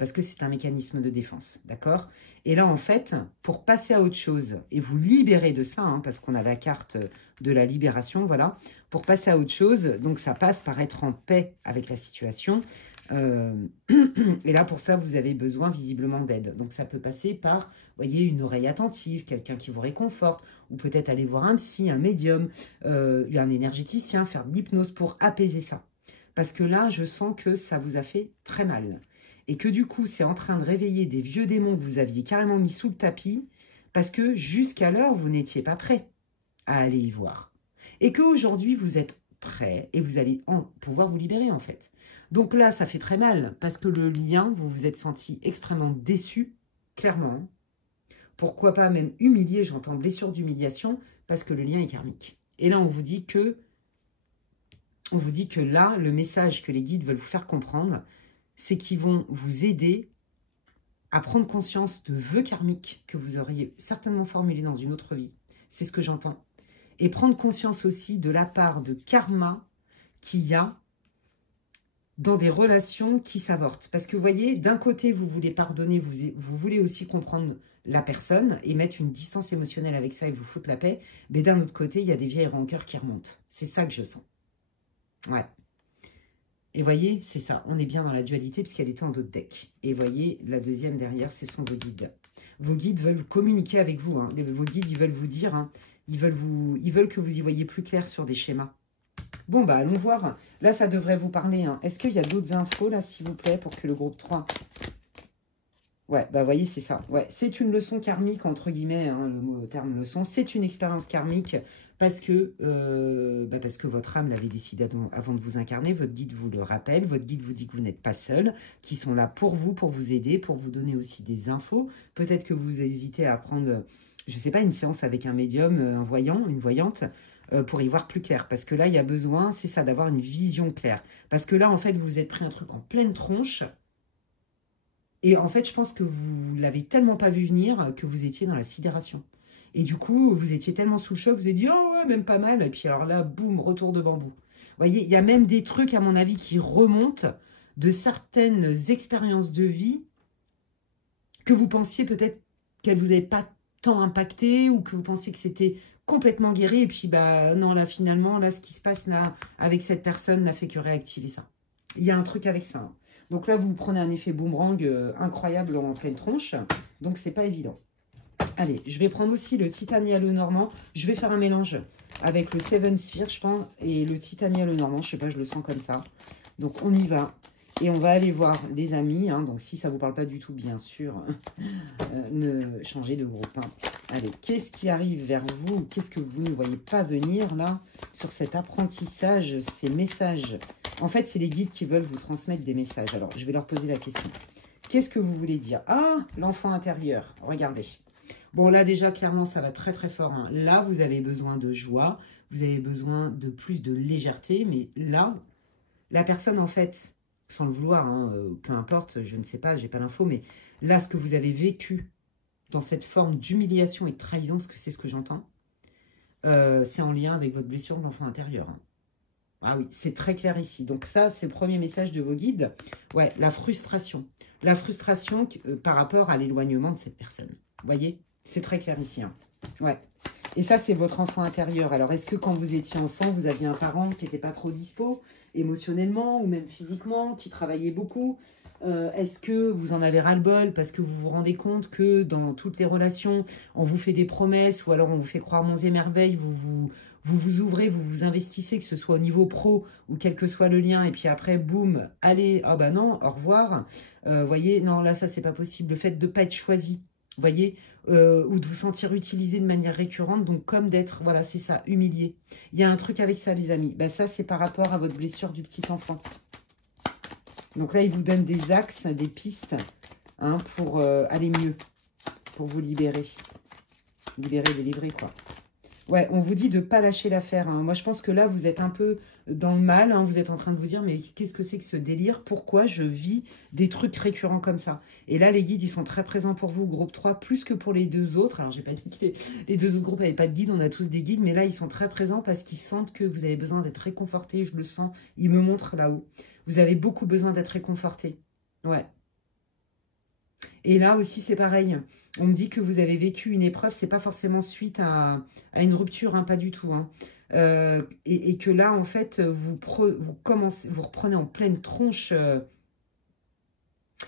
parce que c'est un mécanisme de défense, d'accord? Et là, en fait, pour passer à autre chose et vous libérer de ça, hein, parce qu'on a la carte de la libération, voilà, pour passer à autre chose, donc ça passe par être en paix avec la situation. Et là, pour ça, vous avez besoin visiblement d'aide. Donc, ça peut passer par, vous voyez, une oreille attentive, quelqu'un qui vous réconforte, ou peut-être aller voir un psy, un médium, un énergéticien, faire de l'hypnose pour apaiser ça. Parce que là, je sens que ça vous a fait très mal. Et que du coup, c'est en train de réveiller des vieux démons que vous aviez carrément mis sous le tapis, parce que jusqu'alors, vous n'étiez pas prêt à aller y voir. Et qu'aujourd'hui, vous êtes prêt et vous allez pouvoir vous libérer, en fait. Donc là, ça fait très mal, parce que le lien, vous vous êtes senti extrêmement déçu, clairement. Pourquoi pas même humilié, j'entends blessure d'humiliation, parce que le lien est karmique. Et là, on vous dit que là, le message que les guides veulent vous faire comprendre, c'est qu'ils vont vous aider à prendre conscience de vœux karmiques que vous auriez certainement formulés dans une autre vie. C'est ce que j'entends. Et prendre conscience aussi de la part de karma qu'il y a dans des relations qui s'avortent. Parce que vous voyez, d'un côté, vous voulez pardonner, vous voulez aussi comprendre la personne et mettre une distance émotionnelle avec ça et vous foutre la paix. Mais d'un autre côté, il y a des vieilles rancœurs qui remontent. C'est ça que je sens. Ouais. Et voyez, c'est ça, on est bien dans la dualité puisqu'elle était en d'autres decks. Et voyez, la deuxième derrière, ce sont vos guides. Vos guides veulent communiquer avec vous. Hein. Vos guides, ils veulent vous dire, hein, ils veulent que vous y voyez plus clair sur des schémas. Bon, bah allons voir. Là, ça devrait vous parler. Hein. Est-ce qu'il y a d'autres infos, là, s'il vous plaît, pour que le groupe 3... Ouais, bah voyez, c'est ça. Ouais, c'est une leçon karmique, entre guillemets, hein, le terme leçon. C'est une expérience karmique parce que votre âme l'avait décidé avant de vous incarner. Votre guide vous le rappelle. Votre guide vous dit que vous n'êtes pas seul, qu'ils sont là pour vous aider, pour vous donner aussi des infos. Peut-être que vous hésitez à prendre, je ne sais pas, une séance avec un médium, un voyant, une voyante, pour y voir plus clair. Parce que là, il y a besoin, c'est ça, d'avoir une vision claire. Parce que là, en fait, vous vous êtes pris un truc en pleine tronche. Et en fait, je pense que vous ne l'avez tellement pas vu venir que vous étiez dans la sidération. Et du coup, vous étiez tellement sous le choc, vous avez dit « Oh ouais, même pas mal ». Et puis alors là, boum, retour de bambou. Vous voyez, il y a même des trucs, à mon avis, qui remontent de certaines expériences de vie que vous pensiez peut-être qu'elles ne vous avaient pas tant impacté ou que vous pensiez que c'était complètement guéri. Et puis, bah non, là, finalement, là, ce qui se passe là avec cette personne n'a fait que réactiver ça. Il y a un truc avec ça. Hein. Donc là, vous prenez un effet boomerang incroyable en pleine tronche. Donc, c'est pas évident. Allez, je vais prendre aussi le Titania le Normand. Je vais faire un mélange avec le Seven Sphere, je pense, et le Titania le Normand. Je sais pas, je le sens comme ça. Donc, on y va. Et on va aller voir les amis. Hein. Donc, si ça ne vous parle pas du tout, bien sûr, ne changez de groupe. Hein. Allez, qu'est-ce qui arrive vers vous? Qu'est-ce que vous ne voyez pas venir, là, sur cet apprentissage, ces messages? En fait, c'est les guides qui veulent vous transmettre des messages. Alors, je vais leur poser la question. Qu'est-ce que vous voulez dire? Ah, l'enfant intérieur. Regardez. Bon, là, déjà, clairement, ça va très, très fort. Hein. Là, vous avez besoin de joie. Vous avez besoin de plus de légèreté. Mais là, la personne, en fait, sans le vouloir, hein, peu importe, je ne sais pas, j'ai pas l'info, mais là, ce que vous avez vécu dans cette forme d'humiliation et de trahison, parce que c'est ce que j'entends, c'est en lien avec votre blessure de l'enfant intérieur. Hein. Ah oui, c'est très clair ici. Donc ça, c'est le premier message de vos guides. Ouais, la frustration. La frustration par rapport à l'éloignement de cette personne. Vous voyez, c'est très clair ici. Hein. Ouais. Et ça, c'est votre enfant intérieur. Alors, est-ce que quand vous étiez enfant, vous aviez un parent qui n'était pas trop dispo, émotionnellement ou même physiquement, qui travaillait beaucoup? Est-ce que vous en avez ras-le-bol parce que vous vous rendez compte que dans toutes les relations, on vous fait des promesses ou alors on vous fait croire monts et merveilles, vous ouvrez, vous vous investissez, que ce soit au niveau pro ou quel que soit le lien, et puis après, boum, allez, ah bah non, au revoir. Voyez, non, là, ça, c'est pas possible. Le fait de ne pas être choisi, vous voyez, ou de vous sentir utilisé de manière récurrente, donc comme d'être, voilà, c'est ça, humilié. Il y a un truc avec ça, les amis. Ben, ça, c'est par rapport à votre blessure du petit enfant. Donc là, il vous donne des axes, des pistes, hein, pour aller mieux, pour vous libérer. Libérer, délivrer, quoi. Ouais, on vous dit de ne pas lâcher l'affaire, hein. Moi, je pense que là, vous êtes un peu dans le mal, hein. Vous êtes en train de vous dire, mais qu'est-ce que c'est que ce délire? Pourquoi je vis des trucs récurrents comme ça? Et là, les guides, ils sont très présents pour vous, groupe 3, plus que pour les deux autres. Alors, j'ai pas dit que les deux autres groupes n'avaient pas de guide, on a tous des guides, mais là, ils sont très présents parce qu'ils sentent que vous avez besoin d'être réconforté. Je le sens, ils me montrent là-haut. Vous avez beaucoup besoin d'être réconforté. Ouais. Et là aussi, c'est pareil. On me dit que vous avez vécu une épreuve, c'est pas forcément suite à une rupture, hein, pas du tout, hein. Et que là, en fait, vous reprenez en pleine tronche.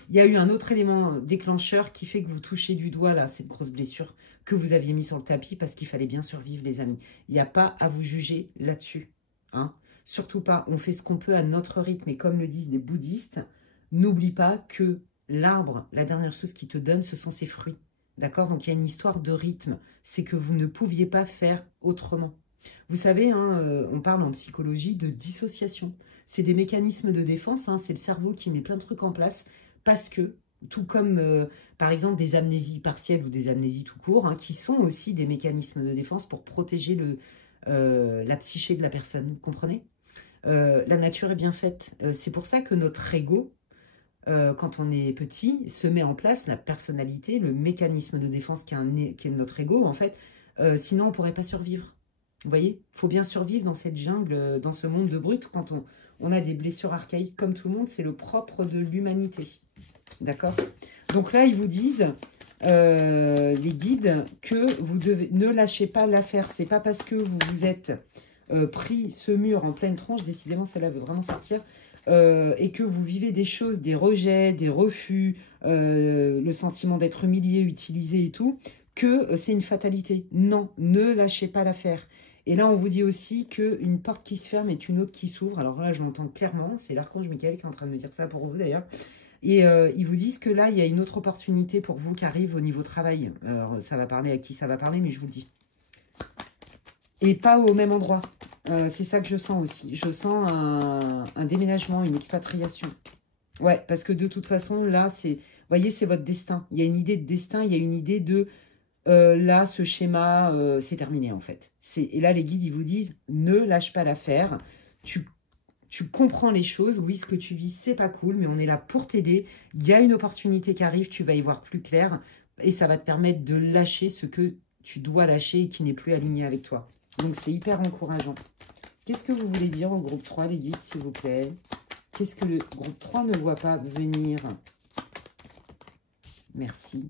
Il y a eu un autre élément déclencheur qui fait que vous touchez du doigt, là, cette grosse blessure que vous aviez mis sur le tapis parce qu'il fallait bien survivre, les amis. Il n'y a pas à vous juger là-dessus, hein. Surtout pas. On fait ce qu'on peut à notre rythme. Et comme le disent les bouddhistes, n'oublie pas que l'arbre, la dernière chose qui te donne, ce sont ses fruits. D'accord? Donc, il y a une histoire de rythme. C'est que vous ne pouviez pas faire autrement. Vous savez, hein, on parle en psychologie de dissociation. C'est des mécanismes de défense, hein, c'est le cerveau qui met plein de trucs en place parce que, tout comme, par exemple, des amnésies partielles ou des amnésies tout court, hein, qui sont aussi des mécanismes de défense pour protéger la psyché de la personne, vous comprenez? La nature est bien faite. C'est pour ça que notre ego, quand on est petit, se met en place, la personnalité, le mécanisme de défense qui est notre ego, en fait. Sinon, on ne pourrait pas survivre. Vous voyez, il faut bien survivre dans cette jungle, dans ce monde de brutes. Quand on a des blessures archaïques comme tout le monde, c'est le propre de l'humanité. D'accord? Donc là, ils vous disent, les guides, que vous ne lâchez pas l'affaire. C'est pas parce que vous vous êtes pris ce mur en pleine tronche, décidément, celle-là veut vraiment sortir, et que vous vivez des choses, des rejets, des refus, le sentiment d'être humilié, utilisé et tout, que c'est une fatalité. Non, ne lâchez pas l'affaire. Et là, on vous dit aussi qu'une porte qui se ferme est une autre qui s'ouvre. Alors là, je l'entends clairement. C'est l'archange Michael qui est en train de me dire ça pour vous, d'ailleurs. Et ils vous disent que là, il y a une autre opportunité pour vous qui arrive au niveau travail. Alors, ça va parler à qui ça va parler, mais je vous le dis. Et pas au même endroit. C'est ça que je sens aussi. Je sens un déménagement, une expatriation. Ouais, parce que de toute façon, là, vous voyez, c'est votre destin. Il y a une idée de destin, il y a une idée de... là, ce schéma, c'est terminé, en fait. Et là, les guides, ils vous disent, ne lâche pas l'affaire. Tu comprends les choses. Oui, ce que tu vis, c'est pas cool, mais on est là pour t'aider. Il y a une opportunité qui arrive, tu vas y voir plus clair. Et ça va te permettre de lâcher ce que tu dois lâcher et qui n'est plus aligné avec toi. Donc, c'est hyper encourageant. Qu'est-ce que vous voulez dire au groupe 3, les guides, s'il vous plaît? Qu'est-ce que le groupe 3 ne voit pas venir? Merci.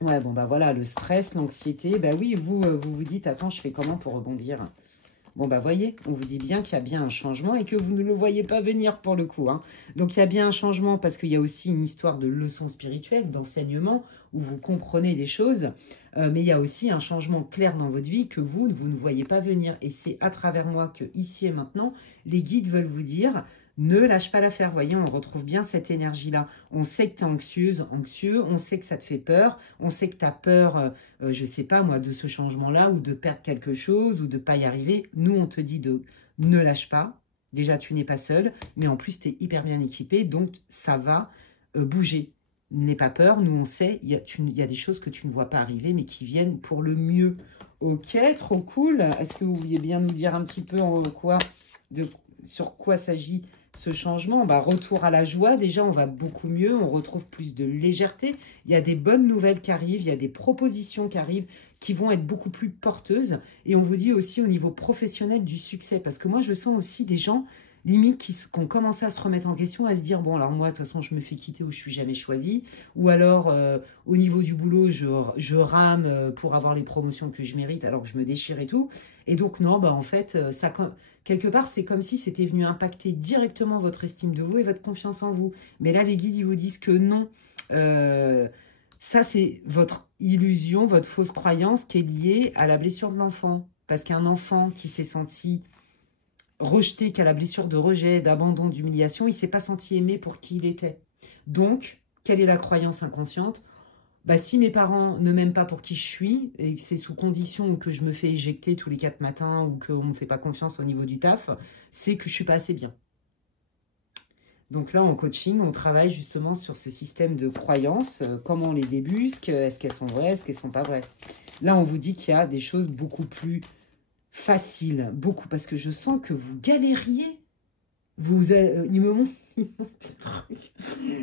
Ouais, bon, bah voilà, le stress, l'anxiété. Bah oui, vous vous dites, attends, je fais comment pour rebondir? Bon, bah voyez, on vous dit bien qu'il y a bien un changement et que vous ne le voyez pas venir pour le coup, hein. Donc, il y a bien un changement parce qu'il y a aussi une histoire de leçon spirituelle, d'enseignement, où vous comprenez des choses. Mais il y a aussi un changement clair dans votre vie que vous ne voyez pas venir. Et c'est à travers moi que, ici et maintenant, les guides veulent vous dire... Ne lâche pas l'affaire, voyez, on retrouve bien cette énergie-là. On sait que tu es anxieux, on sait que ça te fait peur, on sait que tu as peur, je ne sais pas moi, de ce changement-là, ou de perdre quelque chose, ou de ne pas y arriver. Nous, on te dit de ne lâche pas. Déjà, tu n'es pas seul, mais en plus, tu es hyper bien équipé, donc ça va bouger. N'aie pas peur, nous, on sait, il y a des choses que tu ne vois pas arriver, mais qui viennent pour le mieux. Ok, trop cool. Est-ce que vous vouliez bien nous dire un petit peu sur quoi s'agit ce changement? Bah, retour à la joie, déjà on va beaucoup mieux, on retrouve plus de légèreté, il y a des bonnes nouvelles qui arrivent, il y a des propositions qui arrivent qui vont être beaucoup plus porteuses, et on vous dit aussi au niveau professionnel du succès, parce que moi je sens aussi des gens limite qui ont commencé à se remettre en question, à se dire bon alors moi de toute façon je me fais quitter ou je suis jamais choisi, ou alors au niveau du boulot je rame pour avoir les promotions que je mérite alors que je me déchire et tout, et donc non, bah en fait ça quelque part, c'est comme si c'était venu impacter directement votre estime de vous et votre confiance en vous. Mais là, les guides, ils vous disent que non. Ça, c'est votre illusion, votre fausse croyance qui est liée à la blessure de l'enfant. Parce qu'un enfant qui s'est senti rejeté, qui a la blessure de rejet, d'abandon, d'humiliation, il ne s'est pas senti aimé pour qui il était. Donc, quelle est la croyance inconsciente? Bah, si mes parents ne m'aiment pas pour qui je suis, et que c'est sous condition ou que je me fais éjecter tous les 4 matins ou qu'on ne me fait pas confiance au niveau du taf, c'est que je ne suis pas assez bien. Donc là, en coaching, on travaille justement sur ce système de croyances, comment on les débusque, est-ce qu'elles sont vraies, est-ce qu'elles ne sont pas vraies. Là, on vous dit qu'il y a des choses beaucoup plus facile, beaucoup, parce que je sens que vous galériez. Il me montre,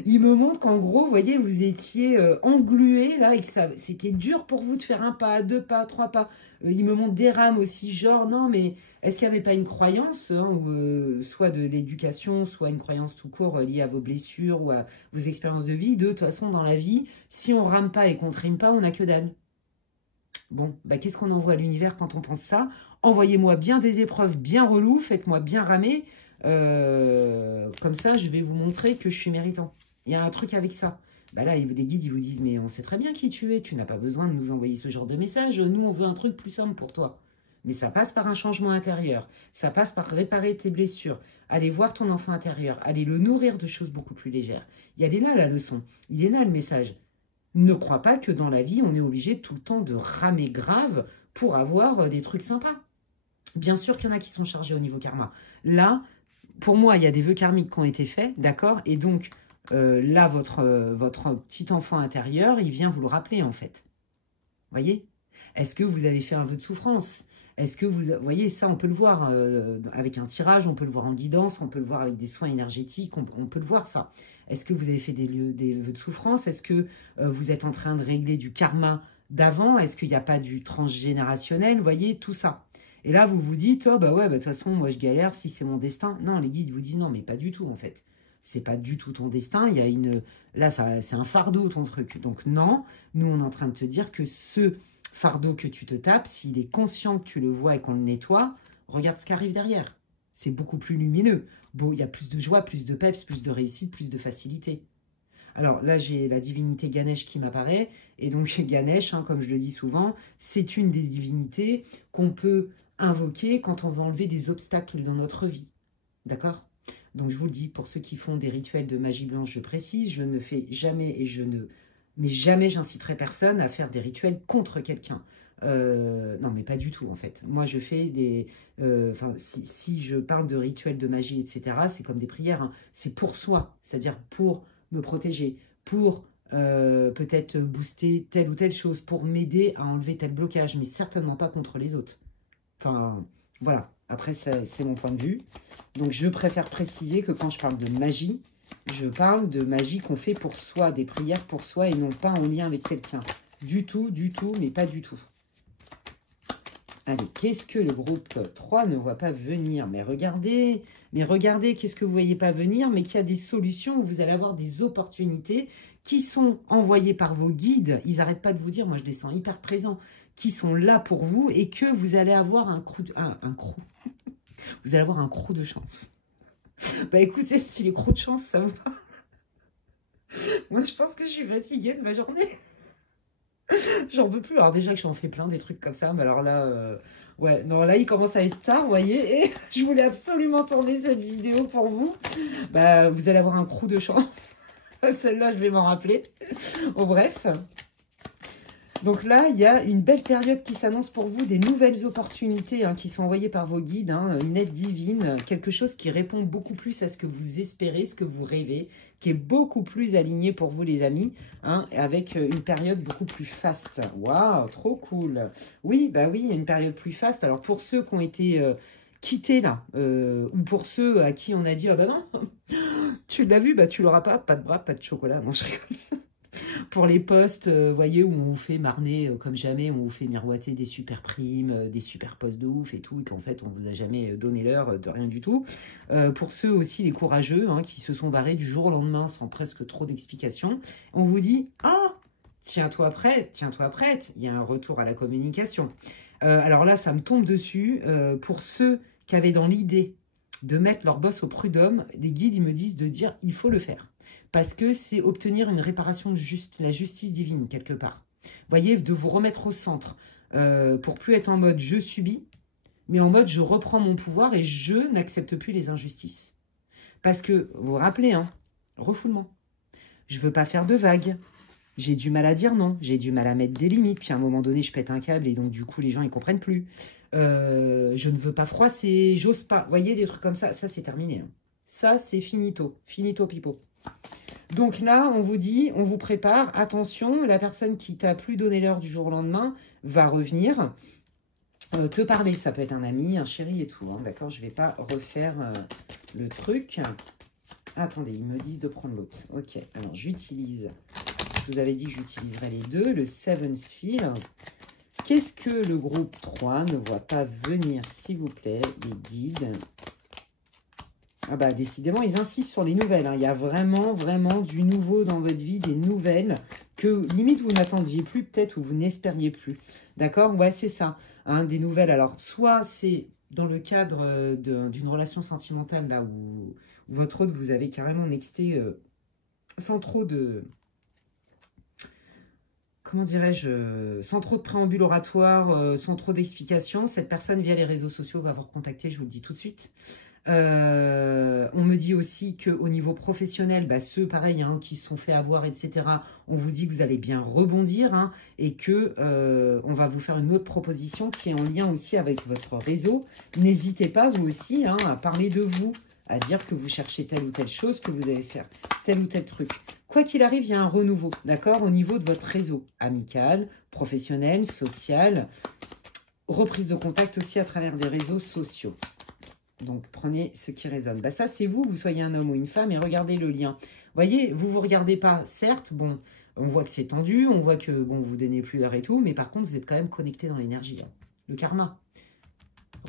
il me montre qu'en gros, vous voyez, vous étiez englué là et que c'était dur pour vous de faire un pas, deux pas, trois pas. Il me montre des rames aussi, genre, non, mais est-ce qu'il n'y avait pas une croyance, hein, ou, soit de l'éducation, soit une croyance tout court liée à vos blessures ou à vos expériences de vie, de toute façon, dans la vie, si on rame pas et qu'on trime pas, on n'a que dalle. Bon, bah, qu'est-ce qu'on envoie à l'univers quand on pense ça? Envoyez-moi bien des épreuves bien reloues, faites-moi bien ramer. Comme ça, je vais vous montrer que je suis méritant. Il y a un truc avec ça. Bah là, les guides, ils vous disent, mais on sait très bien qui tu es. Tu n'as pas besoin de nous envoyer ce genre de message. Nous, on veut un truc plus simple pour toi. Mais ça passe par un changement intérieur. Ça passe par réparer tes blessures. Aller voir ton enfant intérieur. Aller le nourrir de choses beaucoup plus légères. Il est là, la leçon. Il est là, le message. Ne crois pas que dans la vie, on est obligé tout le temps de ramer grave pour avoir des trucs sympas. Bien sûr qu'il y en a qui sont chargés au niveau karma. Là, pour moi, il y a des vœux karmiques qui ont été faits, d'accord? Et donc, là, votre petit enfant intérieur, il vient vous le rappeler, en fait. Voyez? Est-ce que vous avez fait un vœu de souffrance? Est-ce que vous voyez, ça, on peut le voir avec un tirage, on peut le voir en guidance, on peut le voir avec des soins énergétiques, on peut le voir, ça. Est-ce que vous avez fait des vœux de souffrance? Est-ce que vous êtes en train de régler du karma d'avant? Est-ce qu'il n'y a pas du transgénérationnel? Vous voyez, tout ça. Et là, vous vous dites, oh bah ouais, bah, de toute façon, moi je galère, si c'est mon destin. Non, les guides vous disent, non, mais pas du tout, en fait. C'est pas du tout ton destin. Il y a une... Là, c'est un fardeau, ton truc. Donc non, nous, on est en train de te dire que ce fardeau que tu te tapes, s'il est conscient que tu le vois et qu'on le nettoie, regarde ce qui arrive derrière. C'est beaucoup plus lumineux. Bon, il y a plus de joie, plus de peps, plus de réussite, plus de facilité. Alors là, j'ai la divinité Ganesh qui m'apparaît. Et donc Ganesh, hein, comme je le dis souvent, c'est une des divinités qu'on peut invoquer quand on veut enlever des obstacles dans notre vie. D'accord? Donc je vous le dis, pour ceux qui font des rituels de magie blanche, je précise, je ne fais jamais mais jamais j'inciterai personne à faire des rituels contre quelqu'un. Non, mais pas du tout, en fait. Moi, je fais des... si je parle de rituels de magie, etc., c'est comme des prières. Hein. C'est pour soi, c'est-à-dire pour me protéger, pour peut-être booster telle ou telle chose, pour m'aider à enlever tel blocage, mais certainement pas contre les autres. Enfin, voilà. Après, c'est mon point de vue. Donc, je préfère préciser que quand je parle de magie, je parle de magie qu'on fait pour soi, des prières pour soi et non pas en lien avec quelqu'un. Du tout, mais pas du tout. Allez, qu'est-ce que le groupe 3 ne voit pas venir? Mais regardez, qu'est-ce que vous ne voyez pas venir? Mais qu'il y a des solutions où vous allez avoir des opportunités qui sont envoyées par vos guides. Ils n'arrêtent pas de vous dire, moi je les sens hyper présents, qui sont là pour vous et que vous allez avoir vous allez avoir un crou de chance. Bah écoutez, si les crocs de chance, ça vous va. Moi, je pense que je suis fatiguée de ma journée. J'en peux plus. Alors déjà que j'en fais plein des trucs comme ça, mais alors là, ouais, non, là il commence à être tard, vous voyez, et je voulais absolument tourner cette vidéo pour vous. Bah, vous allez avoir un crou de chance. Celle-là, je vais m'en rappeler. Bon, bref. Donc là, il y a une belle période qui s'annonce pour vous, des nouvelles opportunités hein, qui sont envoyées par vos guides, hein, une aide divine, quelque chose qui répond beaucoup plus à ce que vous espérez, ce que vous rêvez, qui est beaucoup plus aligné pour vous les amis, hein, avec une période beaucoup plus faste. Waouh, trop cool. Oui, bah oui, il y a une période plus faste. Alors pour ceux qui ont été quittés là, ou pour ceux à qui on a dit, ah bah non, tu l'as vu, bah tu l'auras pas de bras, pas de chocolat, non je rigole. Pour les postes, voyez, où on vous fait marner comme jamais, on vous fait miroiter des super primes, des super postes de ouf et tout, et qu'en fait, on vous a jamais donné l'heure de rien du tout. Pour ceux aussi, les courageux, hein, qui se sont barrés du jour au lendemain sans presque trop d'explications, on vous dit « Ah, tiens-toi prête, il y a un retour à la communication. » Alors là, ça me tombe dessus. Pour ceux qui avaient dans l'idée de mettre leur boss au prud'homme, les guides, ils me disent de dire « Il faut le faire ». Parce que c'est obtenir une réparation juste, la justice divine, quelque part. Voyez, de vous remettre au centre, pour plus être en mode « je subis », mais en mode « je reprends mon pouvoir et je n'accepte plus les injustices ». Parce que, vous vous rappelez, hein, refoulement. Je veux pas faire de vagues. J'ai du mal à dire non. J'ai du mal à mettre des limites. Puis à un moment donné, je pète un câble et donc du coup, les gens, ils comprennent plus. Je ne veux pas froisser, j'ose pas. Vous voyez, des trucs comme ça, ça c'est terminé. Hein. Ça, c'est finito. Finito pipo. Donc là, on vous dit, on vous prépare, attention, la personne qui t'a plus donné l'heure du jour au lendemain va revenir. te parler. Ça peut être un ami, un chéri et tout, hein, d'accord? Je ne vais pas refaire le truc. Attendez, ils me disent de prendre l'autre. Ok, alors j'utilise, je vous avais dit que j'utiliserais les deux, le Seven Spheres. Qu'est-ce que le groupe 3 ne voit pas venir, s'il vous plaît, les guides? Ah bah, décidément, ils insistent sur les nouvelles, hein. Il y a vraiment, vraiment du nouveau dans votre vie, des nouvelles que limite vous n'attendiez plus peut-être ou vous n'espériez plus. D'accord? Ouais, c'est ça, hein, des nouvelles. Alors, soit c'est dans le cadre d'une relation sentimentale, là, où votre autre, vous avez carrément nexté sans trop de... Comment dirais-je, sans trop de préambule oratoire, sans trop d'explications, cette personne via les réseaux sociaux va vous recontacter, je vous le dis tout de suite. On me dit aussi qu'au niveau professionnel, bah, ceux pareil hein, qui se sont fait avoir, etc., on vous dit que vous allez bien rebondir hein, et que on va vous faire une autre proposition qui est en lien aussi avec votre réseau. N'hésitez pas, vous aussi, hein, à parler de vous, à dire que vous cherchez telle ou telle chose, que vous allez faire tel ou tel truc. Quoi qu'il arrive, il y a un renouveau, d'accord, au niveau de votre réseau amical, professionnel, social, reprise de contact aussi à travers des réseaux sociaux. Donc, prenez ce qui résonne. Bah, ça, c'est vous, vous soyez un homme ou une femme, et regardez le lien. Vous voyez, vous ne vous regardez pas, certes, bon, on voit que c'est tendu, on voit que, bon, vous donnez plus d'heure et tout, mais par contre, vous êtes quand même connecté dans l'énergie. Hein. Le karma.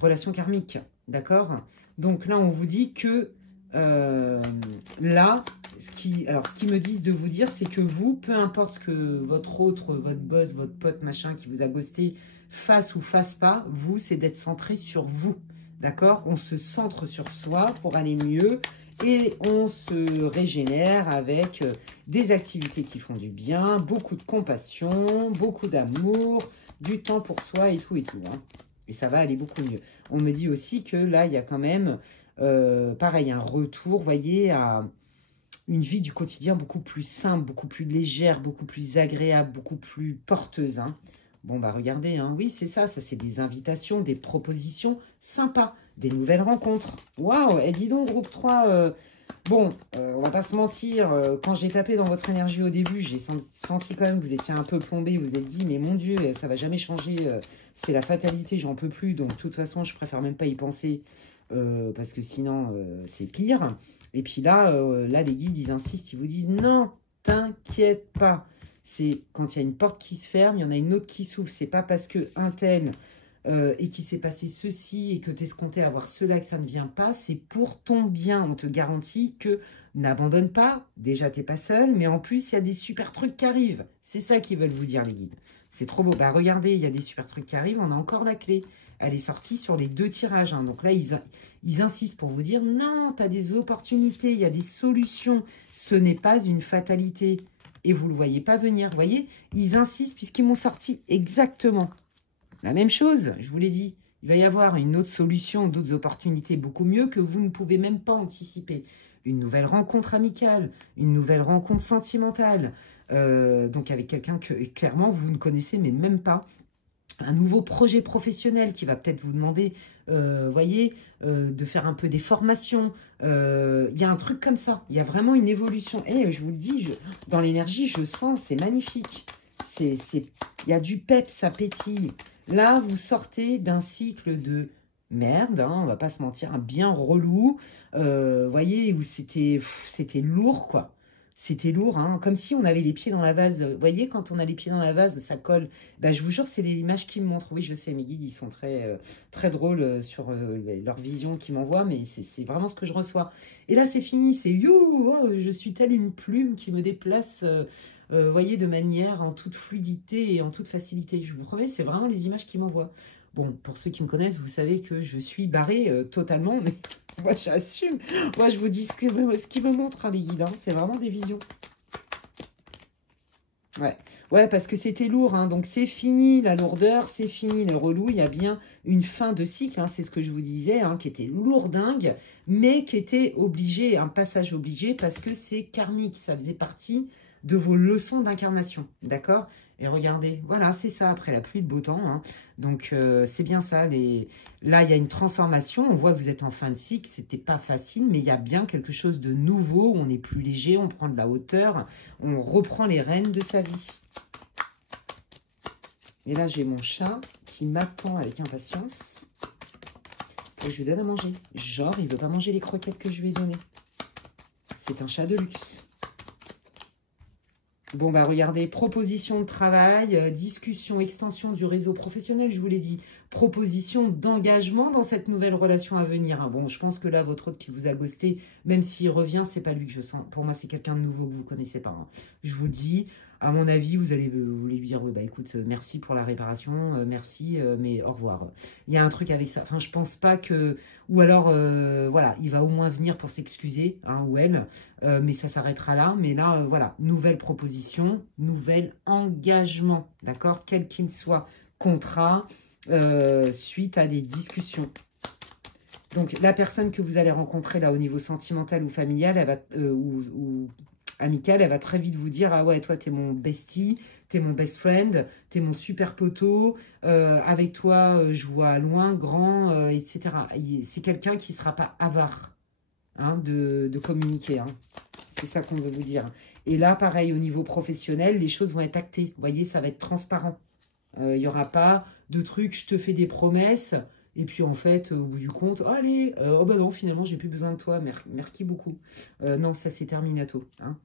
Relation karmique, d'accord? Donc là, on vous dit que, là, ce qu'ils me disent de vous dire, c'est que vous, peu importe ce que votre autre, votre boss, votre pote, machin, qui vous a ghosté, fasse ou fasse pas, vous, c'est d'être centré sur vous. D'accord? On se centre sur soi pour aller mieux et on se régénère avec des activités qui font du bien, beaucoup de compassion, beaucoup d'amour, du temps pour soi et tout hein. Et ça va aller beaucoup mieux. On me dit aussi que là, il y a quand même, pareil, un retour, voyez, à une vie du quotidien beaucoup plus simple, beaucoup plus légère, beaucoup plus agréable, beaucoup plus porteuse, hein. Bon, bah regardez, hein, oui, c'est ça c'est des invitations, des propositions sympas, des nouvelles rencontres. Waouh, et dis donc, groupe 3, bon, on va pas se mentir, quand j'ai tapé dans votre énergie au début, j'ai senti quand même que vous étiez un peu plombé, vous vous êtes dit, mais mon Dieu, ça va jamais changer, c'est la fatalité, j'en peux plus, donc de toute façon, je préfère même pas y penser, parce que sinon, c'est pire. Et puis là, les guides, ils insistent, ils vous disent, non, t'inquiète pas. C'est quand il y a une porte qui se ferme, il y en a une autre qui s'ouvre. C'est pas parce que un tel et qu'il s'est passé ceci et que tu es escompté avoir cela que ça ne vient pas. C'est pour ton bien. On te garantit que n'abandonne pas. Déjà, tu n'es pas seul. Mais en plus, il y a des super trucs qui arrivent. C'est ça qu'ils veulent vous dire, les guides. C'est trop beau. Bah, regardez, il y a des super trucs qui arrivent. On a encore la clé. Elle est sortie sur les 2 tirages. Hein. Donc là, ils insistent pour vous dire, non, tu as des opportunités. Il y a des solutions. Ce n'est pas une fatalité. Et vous ne le voyez pas venir. Vous voyez, ils insistent puisqu'ils m'ont sorti exactement la même chose. Je vous l'ai dit, il va y avoir une autre solution, d'autres opportunités beaucoup mieux que vous ne pouvez même pas anticiper. Une nouvelle rencontre amicale, une nouvelle rencontre sentimentale. Donc avec quelqu'un que clairement vous ne connaissez mais même pas. Un nouveau projet professionnel qui va peut-être vous demander, voyez, de faire un peu des formations. Il y a un truc comme ça. Il y a vraiment une évolution. Et je vous le dis, dans l'énergie, je sens, c'est magnifique. Il y a du peps, ça pétille. Là, vous sortez d'un cycle de merde, hein, on va pas se mentir, un bien relou. Voyez, où c'était lourd, quoi. C'était lourd, hein, comme si on avait les pieds dans la vase. Vous voyez, quand on a les pieds dans la vase, ça colle. Ben, je vous jure, c'est l'image qu'ils me montrent. Oui, je sais, mes guides, ils sont très, très drôles sur leur vision qu'ils m'envoient, mais c'est vraiment ce que je reçois. Et là, c'est fini, c'est you, oh, je suis telle une plume qui me déplace, voyez, de manière en toute fluidité et en toute facilité. Je vous promets, c'est vraiment les images qu'ils m'envoient. Bon, pour ceux qui me connaissent, vous savez que je suis barrée totalement, mais moi, j'assume. Moi, je vous dis ce qu'ils me montrent, hein, les guides. Hein. C'est vraiment des visions. Ouais, parce que c'était lourd. Hein. Donc, c'est fini la lourdeur, c'est fini le relou. Il y a bien une fin de cycle, hein, c'est ce que je vous disais, hein, qui était lourdingue, mais qui était obligé, un passage obligé, parce que c'est karmique. Ça faisait partie de vos leçons d'incarnation, d'accord? Et regardez, voilà, c'est ça, après la pluie, le beau temps. Hein. Donc, c'est bien ça. Là, il y a une transformation. On voit que vous êtes en fin de cycle. C'était pas facile, mais il y a bien quelque chose de nouveau. On est plus léger, on prend de la hauteur. On reprend les rênes de sa vie. Et là, j'ai mon chat qui m'attend avec impatience. Et je lui donne à manger. Genre, il ne veut pas manger les croquettes que je lui ai données. C'est un chat de luxe. Bon, bah regardez, proposition de travail, discussion, extension du réseau professionnel, je vous l'ai dit. Proposition d'engagement dans cette nouvelle relation à venir. Hein. Bon, je pense que là, votre autre qui vous a ghosté, même s'il revient, c'est pas lui que je sens. Pour moi, c'est quelqu'un de nouveau que vous ne connaissez pas. Hein. Je vous dis, à mon avis, vous allez lui dire, bah écoute, merci pour la réparation, merci, mais au revoir. Il y a un truc avec ça. Enfin, je pense pas que... Ou alors, voilà, il va au moins venir pour s'excuser, hein, ou elle, mais ça s'arrêtera là. Mais là, voilà, nouvelle proposition, nouvel engagement, d'accord? Quel qu'il soit, contrat, suite à des discussions. Donc, la personne que vous allez rencontrer là au niveau sentimental ou familial, elle va, ou amical, elle va très vite vous dire « Ah ouais, toi, t'es mon bestie, t'es mon best friend, t'es mon super poteau, avec toi, je vois loin, grand, etc. » C'est quelqu'un qui ne sera pas avare hein, de communiquer. Hein. C'est ça qu'on veut vous dire. Et là, pareil, au niveau professionnel, les choses vont être actées. Vous voyez, ça va être transparent. Il n'y aura pas de trucs, je te fais des promesses, et puis en fait, au bout du compte, oh, allez, oh ben non, finalement, j'ai plus besoin de toi, merci beaucoup. Non, ça c'est terminato. Hein.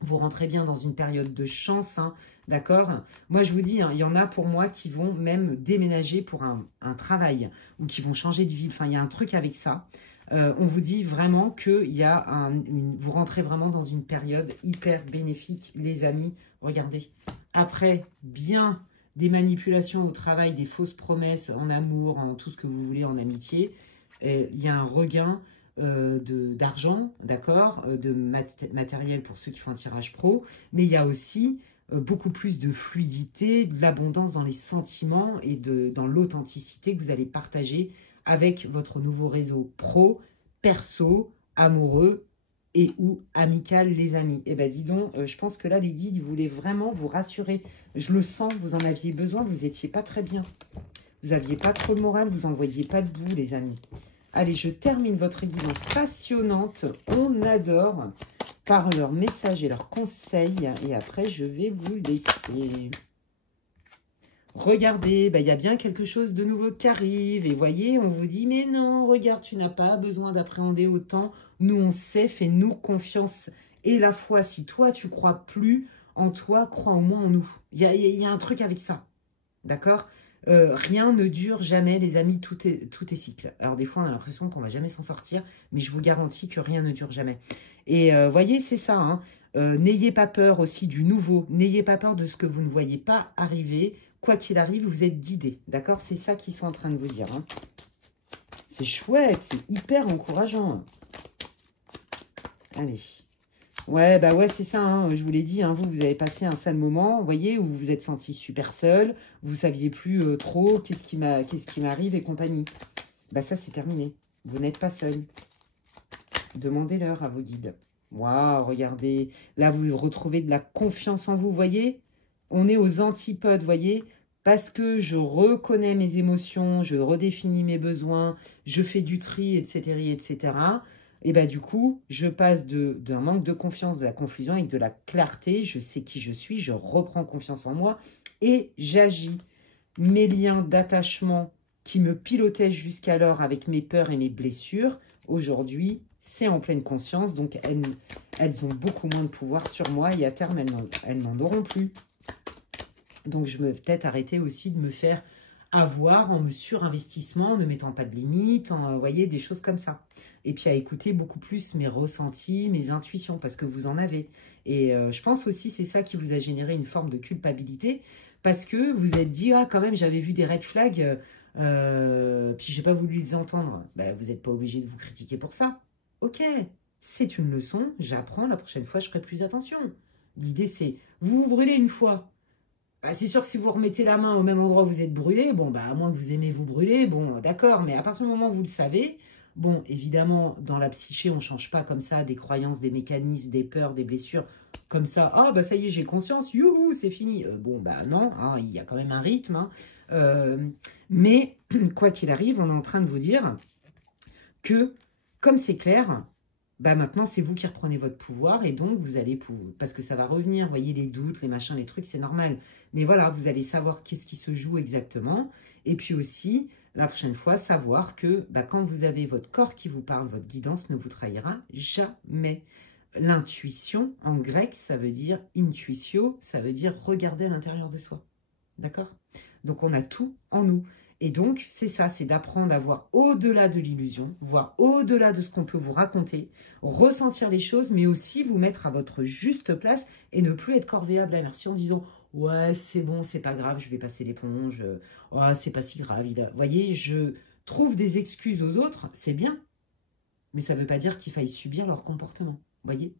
Vous rentrez bien dans une période de chance, hein, d'accord? Moi, je vous dis, hein, il y en a pour moi qui vont même déménager pour un travail, ou qui vont changer de ville. Enfin, il y a un truc avec ça. On vous dit vraiment que vous rentrez vraiment dans une période hyper bénéfique, les amis. Regardez, après bien des manipulations au travail, des fausses promesses en amour, en tout ce que vous voulez, en amitié, il y a un regain d'argent, d'accord, de matériel pour ceux qui font un tirage pro, mais il y a aussi beaucoup plus de fluidité, de l'abondance dans les sentiments et dans l'authenticité que vous allez partager avec votre nouveau réseau pro, perso, amoureux et ou amical, les amis. Eh bien, dis donc, je pense que là, les guides, ils voulaient vraiment vous rassurer. Je le sens, vous en aviez besoin, vous n'étiez pas très bien. Vous n'aviez pas trop le moral, vous n'en voyiez pas de bout, les amis. Allez, je termine votre guidance passionnante. On adore par leurs messages et leurs conseils. Et après, je vais vous laisser. Regardez, il y a bien quelque chose de nouveau qui arrive. Et voyez, on vous dit, mais non, regarde, tu n'as pas besoin d'appréhender autant. Nous, on sait, fais-nous confiance. Et la foi, si toi, tu crois plus en toi, crois au moins en nous. Il y a un truc avec ça. D'accord ? Rien ne dure jamais, les amis, tout est cycle. Alors des fois, on a l'impression qu'on ne va jamais s'en sortir, mais je vous garantis que rien ne dure jamais. Et voyez, c'est ça, hein. N'ayez pas peur aussi du nouveau, n'ayez pas peur de ce que vous ne voyez pas arriver. Quoi qu'il arrive, vous êtes guidés, d'accord? C'est ça qu'ils sont en train de vous dire. Hein. C'est chouette, c'est hyper encourageant. Allez. Ouais, bah ouais, c'est ça, hein, je vous l'ai dit, hein, vous avez passé un sale moment, vous voyez, où vous vous êtes senti super seul, vous saviez plus trop qu'est-ce qui m'arrive et compagnie. Bah ça, c'est terminé. Vous n'êtes pas seul. Demandez-leur à vos guides. Waouh, regardez, là, vous retrouvez de la confiance en vous, vous voyez? On est aux antipodes, vous voyez? Parce que je reconnais mes émotions, je redéfinis mes besoins, je fais du tri, etc., etc., et bien du coup, je passe d'un manque de confiance, de la confusion avec de la clarté. Je sais qui je suis, je reprends confiance en moi et j'agis. Mes liens d'attachement qui me pilotaient jusqu'alors avec mes peurs et mes blessures, aujourd'hui, c'est en pleine conscience. Donc, elles ont beaucoup moins de pouvoir sur moi et à terme, elles n'en auront plus. Donc, je vais peut-être arrêter aussi de me faire avoir en me surinvestissement, en ne mettant pas de limites, en voyez, des choses comme ça. Et puis à écouter beaucoup plus mes ressentis, mes intuitions, parce que vous en avez. Et je pense aussi c'est ça qui vous a généré une forme de culpabilité, parce que vous êtes dit, ah quand même j'avais vu des red flags, puis j'ai pas voulu les entendre. Ben, vous n'êtes pas obligé de vous critiquer pour ça. Ok, c'est une leçon, j'apprends, la prochaine fois je ferai plus attention. L'idée c'est, vous vous brûlez une fois. Bah, c'est sûr que si vous remettez la main au même endroit où vous êtes brûlé, bon, bah, à moins que vous aimez vous brûler, bon, d'accord, mais à partir du moment où vous le savez, bon, évidemment, dans la psyché, on ne change pas comme ça des croyances, des mécanismes, des peurs, des blessures, comme ça, ah, bah, ça y est, j'ai conscience, youhou, c'est fini. Bon, bah, non, hein, il y a quand même un rythme, hein, mais, quoi qu'il arrive, on est en train de vous dire que, comme c'est clair, bah maintenant, c'est vous qui reprenez votre pouvoir et donc vous allez, parce que ça va revenir, vous voyez, les doutes, les machins, les trucs, c'est normal. Mais voilà, vous allez savoir qu'est-ce qui se joue exactement. Et puis aussi, la prochaine fois, savoir que bah, quand vous avez votre corps qui vous parle, votre guidance ne vous trahira jamais. L'intuition, en grec, ça veut dire intuitio, ça veut dire regarder à l'intérieur de soi. D'accord? Donc, on a tout en nous. Et donc, c'est ça, c'est d'apprendre à voir au-delà de l'illusion, voir au-delà de ce qu'on peut vous raconter, ressentir les choses, mais aussi vous mettre à votre juste place et ne plus être corvéable à merci en disant « Ouais, c'est bon, c'est pas grave, je vais passer l'éponge. Oh, c'est pas si grave. » Vous voyez, je trouve des excuses aux autres, c'est bien, mais ça ne veut pas dire qu'il faille subir leur comportement. Vous voyez?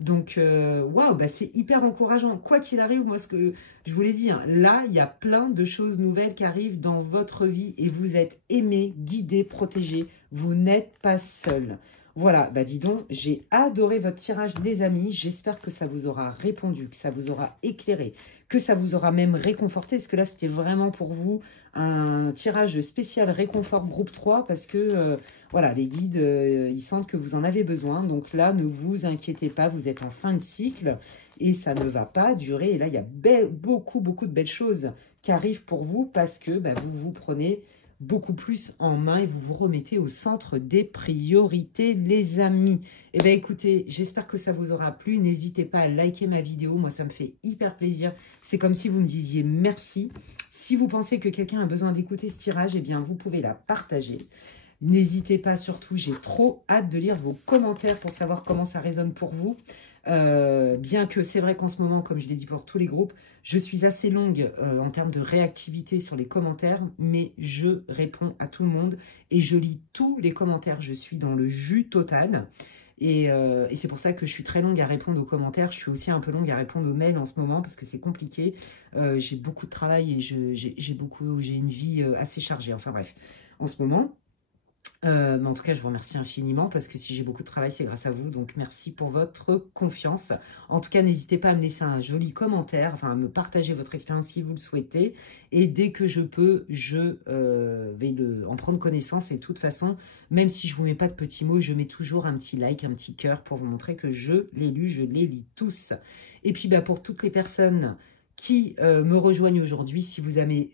Donc, waouh, bah c'est hyper encourageant. Quoi qu'il arrive, moi, ce que je vous l'ai dit, hein, là, il y a plein de choses nouvelles qui arrivent dans votre vie et vous êtes aimé, guidé, protégé. Vous n'êtes pas seul. Voilà, bah dis donc, j'ai adoré votre tirage, les amis. J'espère que ça vous aura répondu, que ça vous aura éclairé, que ça vous aura même réconforté. Parce que là, c'était vraiment pour vous un tirage spécial réconfort groupe 3 parce que, voilà, les guides, ils sentent que vous en avez besoin. Donc là, ne vous inquiétez pas, vous êtes en fin de cycle et ça ne va pas durer. Et là, il y a beaucoup de belles choses qui arrivent pour vous parce que bah, vous vous prenez beaucoup plus en main et vous vous remettez au centre des priorités, les amis. Eh bien, écoutez, j'espère que ça vous aura plu. N'hésitez pas à liker ma vidéo. Moi, ça me fait hyper plaisir. C'est comme si vous me disiez merci. Si vous pensez que quelqu'un a besoin d'écouter ce tirage, eh bien, vous pouvez la partager. N'hésitez pas, surtout, j'ai trop hâte de lire vos commentaires pour savoir comment ça résonne pour vous. Bien que c'est vrai qu'en ce moment, comme je l'ai dit pour tous les groupes, je suis assez longue en termes de réactivité sur les commentaires, mais je réponds à tout le monde et je lis tous les commentaires. Je suis dans le jus total. Et c'est pour ça que je suis très longue à répondre aux commentaires. Je suis aussi un peu longue à répondre aux mails en ce moment parce que c'est compliqué. J'ai beaucoup de travail et j'ai une vie assez chargée. Enfin bref, en ce moment. Mais en tout cas, je vous remercie infiniment parce que si j'ai beaucoup de travail, c'est grâce à vous. Donc, merci pour votre confiance. En tout cas, n'hésitez pas à me laisser un joli commentaire, enfin, à me partager votre expérience si vous le souhaitez. Et dès que je peux, je vais en prendre connaissance. Et de toute façon, même si je ne vous mets pas de petits mots, je mets toujours un petit like, un petit cœur pour vous montrer que je l'ai lu, je les lis tous. Et puis, bah, pour toutes les personnes qui me rejoignent aujourd'hui. Si vous avez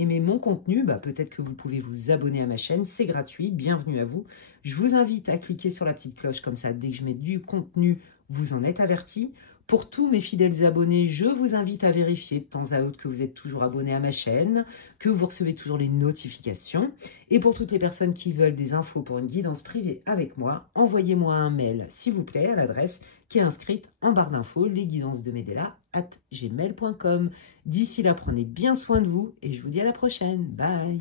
aimé mon contenu, bah, peut-être que vous pouvez vous abonner à ma chaîne. C'est gratuit, bienvenue à vous. Je vous invite à cliquer sur la petite cloche, comme ça, dès que je mets du contenu, vous en êtes avertis. Pour tous mes fidèles abonnés, je vous invite à vérifier de temps à autre que vous êtes toujours abonnés à ma chaîne, que vous recevez toujours les notifications. Et pour toutes les personnes qui veulent des infos pour une guidance privée avec moi, envoyez-moi un mail, s'il vous plaît, à l'adresse qui est inscrite en barre d'infos, lesguidancesdemedela@gmail.com. D'ici là, prenez bien soin de vous et je vous dis à la prochaine. Bye!